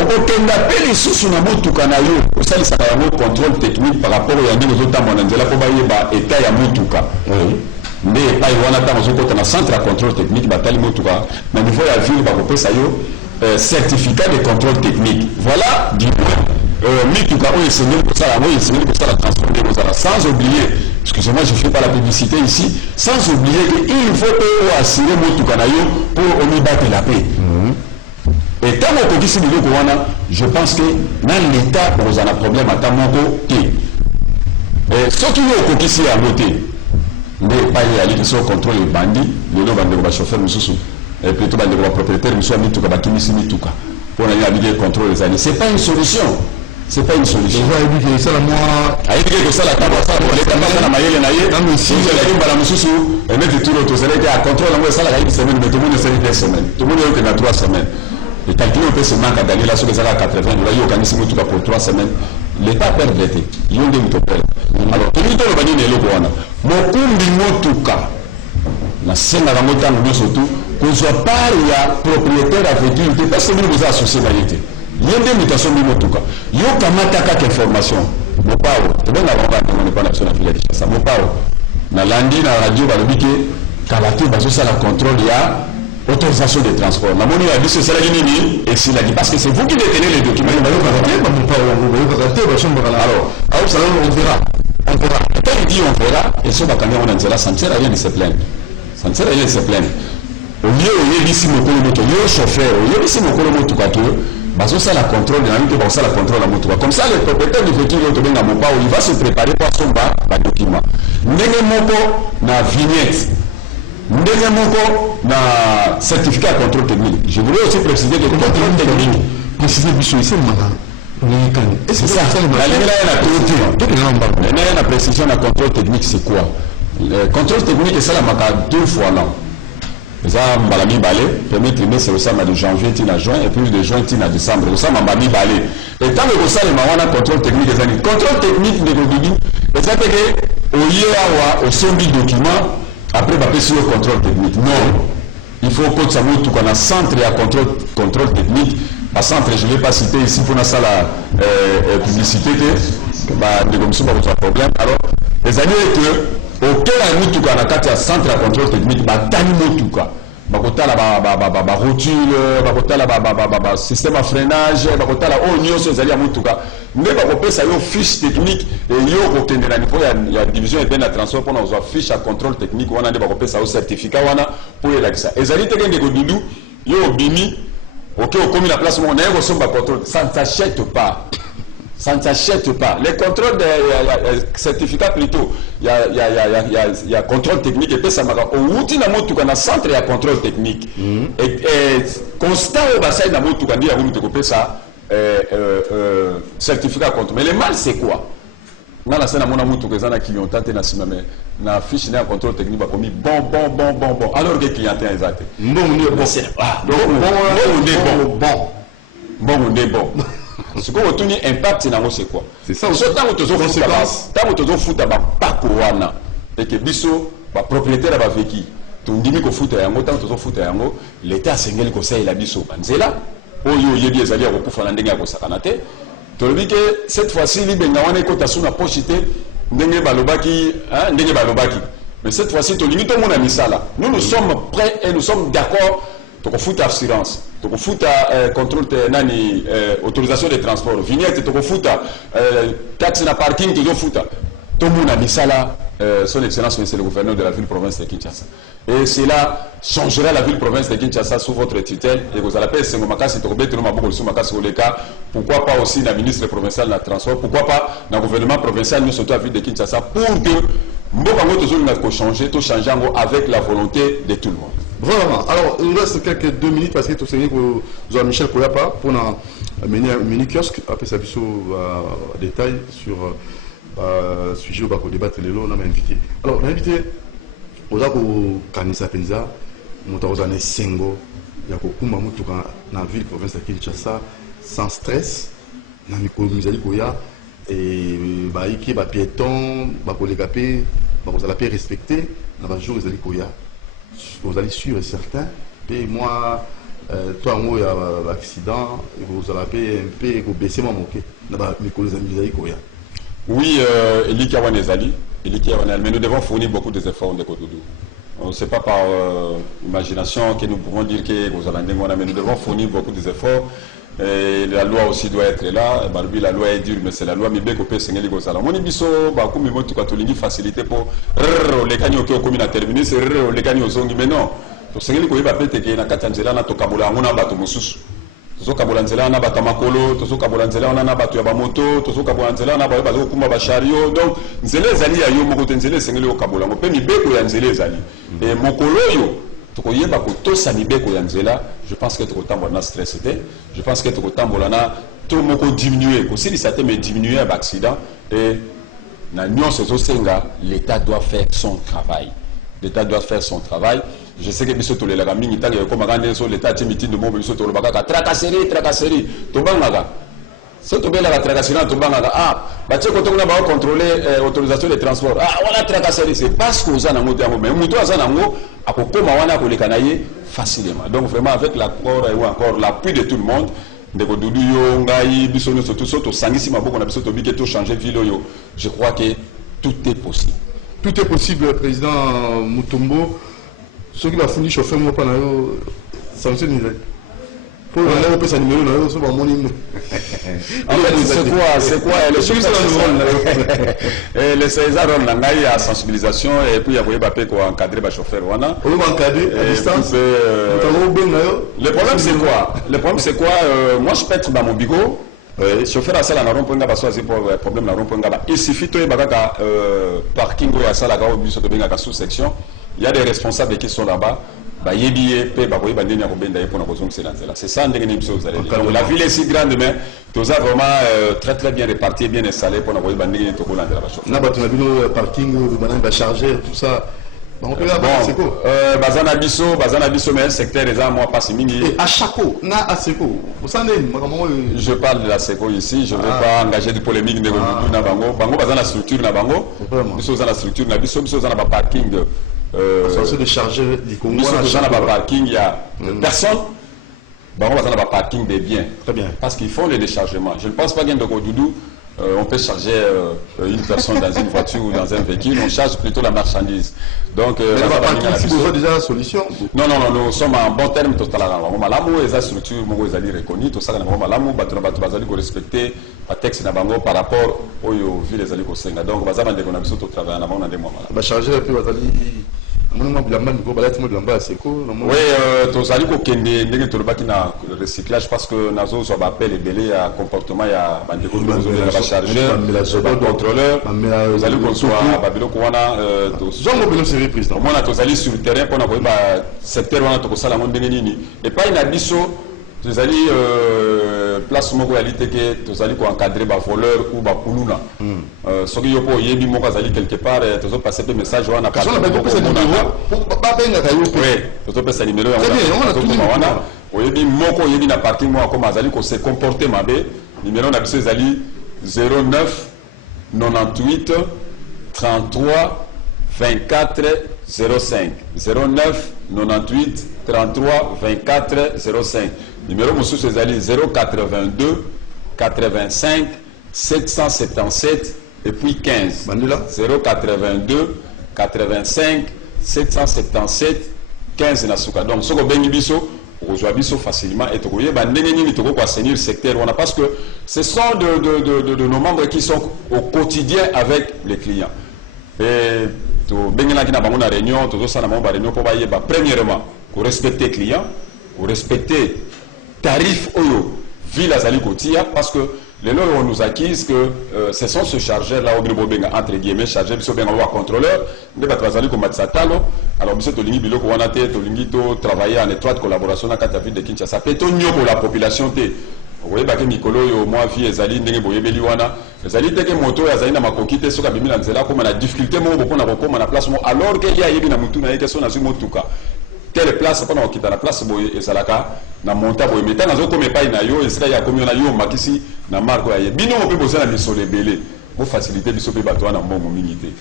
appelé les sous na motuka na yo. Ça, c'est un contrôle technique par rapport à yandi aux autres mananzela pour bailler état ya motuka. Mais pas y wana ta mozoko na centre de contrôle technique batali motuka. Na niveau ya ville ba kopé ça yo certificat de contrôle technique. Voilà du moins. Mituka, la transformer sans oublier, excusez-moi, je ne fais pas la publicité ici, sans oublier qu'il faut assurer Mituka pour on y battre la paix. Et tant qu'on dit je pense que dans l'État, on a un problème à Tamoko. Et ce qui est au ici à voter, mais pas y aller sur le contrôle des bandits, les gens vont chauffeur, et plutôt les propriétaires, monsieur Mituka, Mituka, pour aller habiller le contrôle des années. Ce n'est pas une solution. C'est pas une solution. On va éduquer ça, moi. À éduquer ça, la table, ça, pour les camarades, la maille, la maille. Non, mais si vous allez à la moussou, et mettre tout l'autre, vous allez à contrôle, on va ça, la semaine, mais tout le monde est 2 semaines. Tout le monde est dans 3 semaines. Et calculer un peu ce manque à gagner là sur les arts 80, vous voyez, organisé tout pour 3 semaines. L'État perd l'été. Il y a des perdre. Alors, tout le monde est venu le Rwanda. Mon kumbi motuka. La scène à la montagne, surtout, qu'on soit pas il y a propriétaire avec qui, parce que nous vous associés à l'été. Il y a des mutations de motuka. Il y a des informations. Mon pao, c'est bon d'avoir on n'est pas national de ça. Mon pao, dans lundi, dans la radio, il y a la contrôle, il y a autorisation de transport. La monnaie a dit c'est ça la ligne et c'est la dit parce que c'est vous qui détenez les documents. Alors, on verra. On verra. Quand il dit on verra, et ce va quand même on a ça ne sert à rien de se plaindre. Ça ne sert à rien de se plaindre. Au lieu, il y a ici mon chauffeur, au lieu ici mon tout cas. ça la contrôle, ça la contrôle à moto. Comme ça, le propriétaire du véhicule il va se préparer pour son document. Ndenge moko na vignette, ndenge moko na certificat de contrôle technique. Je voulais aussi préciser que le contrôle technique, préciser Bissou ici, c'est ça. La précision de contrôle technique, c'est quoi? Le contrôle technique, c'est la maca 2 fois l'an. Ça, Mbalami Balé, premier trimestre, c'est le de janvier, à juin, et puis de juin, à décembre. Ça, Mbalami Balé. Et tant que ça, les marrons contrôle technique, les années. Contrôle technique de Godoudi, c'est-à-dire qu'au lieu au sombi document, après, on va sur le contrôle technique. Non. Il faut que ça monte tout qu'on a centre à contrôle technique. À centre, je ne vais pas citer ici pour ça la publicité, de comme ça, pas problème. Alors, les années que, auquel a tout qu'on a quatre centre à contrôle technique, tanimo tout cas. Bakota la rotule, bakota la système à freinage, bakota la oignon sur les alliés à Moutuka. Mais bakopé ça y a fiche technique et yo okende na niveau il y a division et bien transport pour nous fiche à contrôle technique on a des bakopé ça au certificat wana pour y ça. Les alliés te gende godulu yo bimi OK au comme la place on a reçu ba contrôle ça ne s'achète pas. Ça ne s'achète pas. Les contrôles de certificat plutôt, il y a contrôle technique et puis ça m'a au outil na motu kana centre ya contrôle technique. Et constant au bassin na motu kandi ya te couper ça certificat contrôle. Mais le mal c'est quoi? Na la scène mona motu kezana client tante na sima mais na fiche na contrôle technique ba commis bon. Alors que client est exact. Bon. Ce qu'on retient impact c'est quoi? C'est ça. Tant que tu as foot pas couronne et que biso propriétaire va vécu. Tu dis que foot yango tant que tu foot yango l'état sengeli conseil la biso banzela. Oyo yebi ezali ko kufa na ndenge ya ko sakanate. Tu dis que cette fois-ci libenga wana ko tasuna pochité ndenge balobaki mais cette fois-ci tu limite mon ami ça là. Nous sommes prêts et nous sommes d'accord. Tu foot assurance. Tu foot contrôle nani autorisation de transport vignette tu foot taxe na parking tu foot tout le monde a mis ça là son excellence monsieur le gouverneur de la ville province de Kinshasa et cela changera la ville province de Kinshasa sous votre tutelle et vous allez payer sengo makasi to beto maboko sous makasi oleka pourquoi pas aussi la ministre provincial de transport pourquoi pas dans gouvernement provincial nous surtout à ville de Kinshasa pour que mboka ngo tozoli na ko changer to changer avec la volonté de tout le monde. Voilà, alors il nous reste quelques 2 minutes parce que tout ce que Jean-Michel Koyapa pour mener un mini kiosque après ça biso détail sur sujet au débattre les lots on a invité. Alors on a invité aux Kanisa Penza Moutazane Sengo Yakokuma Mutuka dans la ville province de Kinshasa sans stress na mikolo mizali koya et baiki ba piéton ba kolega pe ba kozala pe respecter na ba jour ezali koya. Vous allez sûr et certain. Et moi, toi, moi, il y a un accident, vous allez un peu baisser mon moquet. Oui, mais nous devons fournir beaucoup d'efforts de Kodoudou. Ce n'est pas par imagination que nous pouvons dire que vous allez mais nous devons fournir beaucoup d'efforts. Et la loi aussi doit être là. La loi est dure, mais c'est la loi. Mais bien qu'on Sengeli Gozala. Mon ibiso, comme il tu catholique facilité pour les gagnants qui ont commis à terminer, c'est les gagnants aux ongles. Mais non, pour Sengeli Koyeba Pete qui est na Katanzela na Tokabola, on a battu Moussus. Tozo Kabolanzela na Batamakolo, Tozo Kabolanzela na battu Yabamoto, Tozo Kabolanzela na Bazo Kuma Bachario. Donc, Nzele Zali a yo moko Nzele Sengeli au Kabola. Mon père Mibeko ya Nzele Zali. Et Mokolo yo. Je pense que tu as stress. Je pense que tu as tout diminué. Si ça t'a diminué un accident, et l'État doit faire son travail. L'État doit faire son travail. Je sais que tous les gamins, comme l'État a mis de mots, tracasserie, si tu as la tracasserie, tu as contrôler l'autorisation de transport. Ah, on a tracasserie. C'est parce que vous avez un mot, mais vous avez un mot, facilement. Donc, vraiment, avec l'accord et encore l'appui de tout le monde, je crois que tout est possible. Tout est possible, président Mutombo. Ceux qui vont finir chauffeur, moi, pendant sanction, il faut que vous ayez un numéro, En fait, c'est quoi les choses les César on a la sensibilisation et puis il y a quoi encadrer les chauffeurs on va encadrer à distance. Le problème c'est quoi? Moi je peux être dans mon bigot. Chauffeur à ça la rond point nga baso pour problème la rond point nga. Il suffit to bakaka parking ou à ça la gare bus to benga sous section. Il y a des responsables qui sont là-bas. C'est ça, la ville est si grande, mais tout ça vraiment très très bien réparti, bien installé pour nous parking, charger, tout ça. Bazana biso, mais secteur des moi pas si mini. À Chaco, na à Seco. Je parle de la Seco ici, je ne vais pas engager de polémique de Bango. Bango bazana structure na Bango. Biso dans la structure na biso dans la parking de de charger du Congo. Dans la parking, il y a personne. Bango bazana ba parking des biens. Très bien. Parce qu'ils font les déchargements. Je ne pense pas qu'il y ait de Doudou. On peut charger une personne dans une voiture ou dans un véhicule, on charge plutôt la marchandise. Donc, si vous avez déjà la solution. Non, nous sommes en bon terme totalement. Les structures sont reconnues, tout ça, nous respecter le texte par rapport aux villes des alliés. Donc, nous avons tout travail en des mois. Charger un peu, oui, tous allez au recyclage parce que nous avons appelé les délais à comportement, il y a un chargeur, un contrôleur, nous allons construire Babylon Kouana. Moi, nous allons sur le terrain pour nous secteur où nous avons et pas une abisso. Vous allez place où vous allez encadrer les voleurs ou les poulouna. Ce qui est quelque part, vous allez passer des messages. Oui, vous allez passer numéro. Oui, vous allez parking comment vous se comporter. Numéro 09 98 33 24 05. 09 98 33 24 05. Numéro monsieur Césali 082 85 777 et puis 15. 082 85 777 15 Nasuka. Donc, ce que vous biso, vous avez facilement et vous avez assainir le secteur. Parce que ce sont de nos membres qui sont au quotidien avec les clients. Et la réunion, premièrement, vous respectez les clients, vous respectez tarif oyo ville azali kotia parce que les lois on nous acquise que ce sont ce chargeur là entre guillemets chargeur biso benga wa contrôleur nde ba bazali ko matsa talo alors biso to lingi biloko wana te to lingi to travailler en étroite collaboration na kata ville de Kinshasa pe to nyoko la population te oye ba ke mikolo yo moi vie ezali ndenge boyebeli wana ezali te ke moto ezali na makoki te soka bimila nzela ko na difficulté mo ko na ko na place mo alors que ya yebi na mutu na yeke so na zimo tuka telle place pendant qu'il dans la place boy et salaka na monta boy metan nazo comme pas na yo esika ya komi na yo makisi na marko ya bino mo pe boza na misole belé pour faciliter biso pe bato na mbongo minité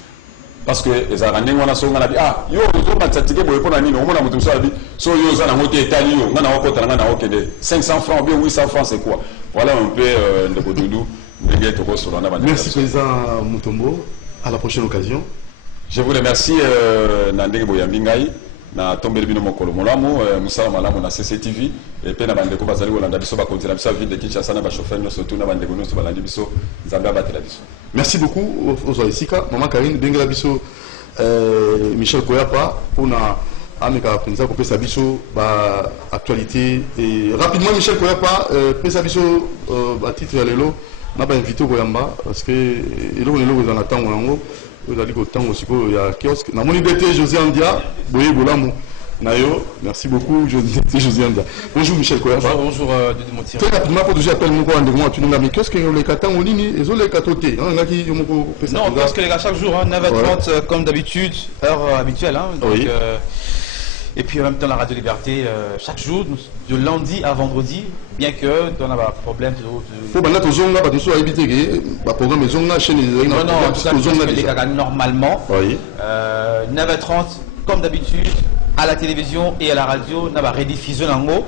parce que ezala ndenge wana so ngana bi yo to matatike boy pona nini omona mutu so abi so yo za na moto etali yo ngana wako tanga na okende 500 francs bien 800 francs c'est quoi voilà un peu ndeko Doudou ndenge to ko solo na bande. Merci président Mutombo, à la prochaine occasion. Je vous remercie na ndenge boyambi ngai na tombeli bino mokolo molamu musala malamu na CCTV et pe na bandeko bazali kolanda biso ba kontina biso ville de Kinshasa na ba chauffeur no surtout na bandeko no so balandi biso nzambe abatela biso. Merci beaucoup aux Oisika maman Karine bengela biso Michel Koyapa pour na ameka penza ko pesa biso ba actualité et rapidement Michel Koyapa pesa biso ba titre ya lelo na ba invité Koyamba parce que eloko lelo dans attend ngo vous allez au temps aussi il y a kiosque na moni DT José Andia boye bolamu nayo merci beaucoup José Andia. Bonjour Michel Koyapa. Bonjour Montier. Très rapidement pour déjà appelle mon rendez-vous tu n'as mais kiosque les katang au ligne et les katoté on a qui non parce que les gars chaque jour 9h30 comme d'habitude heure habituelle donc oui. Et puis en même temps la Radio Liberté chaque jour de lundi à vendredi bien que on a pas problème faut bana to zonga ba to so habité que ba programme zonga chaîne les gars normalement 9h30 comme d'habitude à la télévision et à la radio on a rediffusion en mot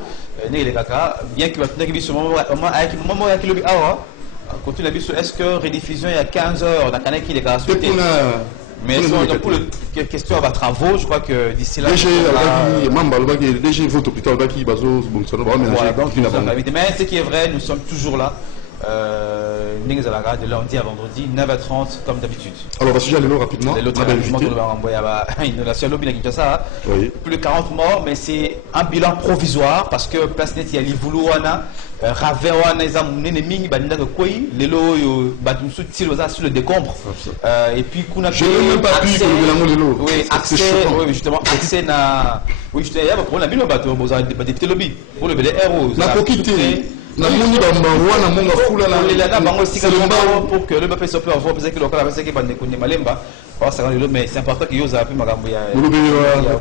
les gars bien que maintenant que ce moment avec le continue la est-ce que rediffusion il y a 15h on a canal qui les gars mais pour les questions à travaux, je crois que d'ici là. DG vote hôpital Baki Bazo mais ce qui est vrai, nous sommes toujours là. de lundi à vendredi, 9h30 comme d'habitude. Alors, on va suivre les rapidement. Plus de 40 morts, mais c'est un bilan provisoire parce que place net il y a Livuluana, Ravewana, ils ont mené mingi bandina de koi, les lots, sur le décombre. Et puis qu'on a je n'ai même pas pu que le lots. Oui, accès, oui, justement, accès na, oui, justement, il y a pour la ville, vous avez des lobbies pour le héros. Na kokité. Na moni bamba wana monga fula na les lana bango sika pour que le peuple soit avoir parce que local parce que bande kone malemba parce que mais c'est important que yoza pu magambo ya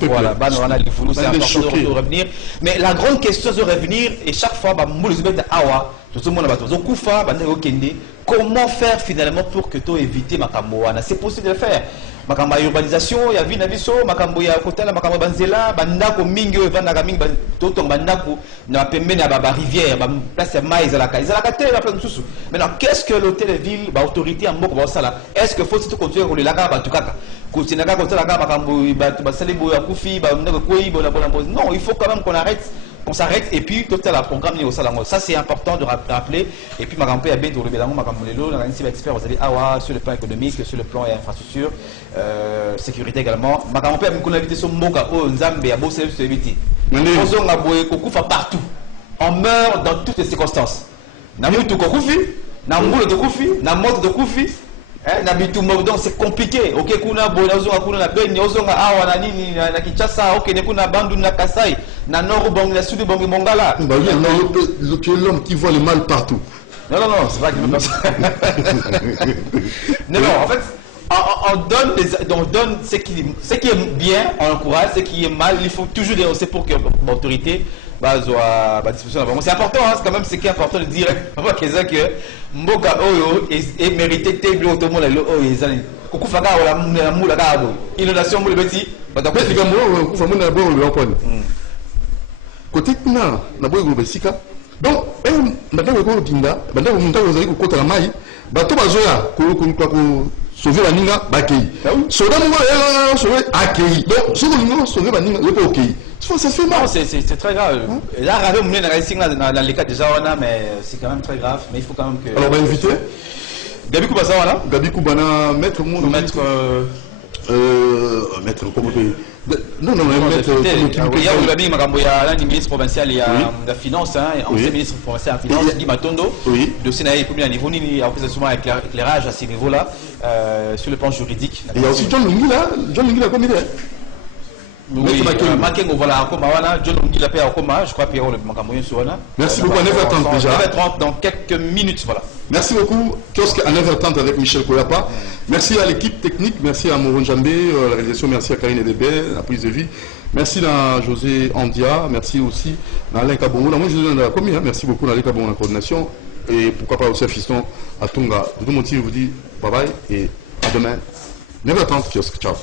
voilà bana wana lifulu c'est important de revenir mais la grande question de revenir et chaque fois ba mbulu zibeta awa tout le monde ba to kufa bande okende comment faire finalement pour que to éviter makambo wana c'est possible de le faire makambo ya urbanisation ya vie na biso makambo ya kotala makambo banzela bandako mingi o vanda mingi to to bandako na pembeni ya ba rivière ba place ya mai za la te la place mususu maintenant qu'est-ce que l'hôtel de ville ba autorité en moko ba sala est-ce que faut tout continuer ko le laka ba tukaka continuer ka kotala ka makambo ba salibo ya kufi ba ndako koi bona non il faut quand même qu'on s'arrête et puis tout la programme ni au salon ça c'est important de rappeler et puis makambo ya bento le belango makambo lelo na nsi expert vous avez awa sur le plan économique sur le plan infrastructure sécurité également makambo ya mikuna vite so mboka o nzambe ya bosse sur vite ozonga boye kokufa partout on meurt dans toutes les circonstances na mutu kokufi na mbulu de kufi na moto de kufi na bitumbo donc c'est compliqué OK kuna boye ozonga kuna na beni ozonga awa na nini na Kinshasa OK ne kuna bandu na Kasai na nord bong na sud bong mongala l'homme qui voit le mal partout. Non c'est pas que non en fait on donne ce qui est bien, on encourage, ce qui est mal, il faut toujours dénoncer pour que l'autorité c'est important, hein, c'est quand même ce qui est important de dire que Mboka Oyo est mérité table automobile inondation côté kuna na boy go besika donc ndako ko dinga bandako ndako zali ko kota la mai bato bazoya ko sauver la ninga bakei soda mo ya sauver akei donc ce que sauver la ninga le OK ça fait mal c'est très grave là rave mon na singa dans les cas déjà on a mais c'est quand même très grave mais il faut quand même que alors on va inviter Gabi Kubasa voilà Gabi Kubana maître comment non maître il y a eu la makambo ya ministre provincial ya la finance ancien ministre provincial en finance Guy Matondo dossier na premier niveau ni appréciation éclairage à ce niveau là sur le plan juridique il y a aussi John Lungila comme il est oui Makengo voilà comme wana John Lungila paie comme je crois Pierre le makambo sur wana merci beaucoup à 9h30 déjà 9h30 dans quelques minutes voilà. Merci beaucoup. Kiosque à 9h30 avec Michel Koyapa. Merci à l'équipe technique. Merci à Moron Jambé, la réalisation. Merci à Karine Edebé, la prise de vie. Merci à José Andia. Merci aussi à Alain Kabongo. Moi, je donne la commune. Merci beaucoup à Alain Kabongo, la coordination. Et pourquoi pas aussi à Fiston, à Tonga. Tout le monde vous dit bye bye et à demain. 9h30, Kiosque. Ciao.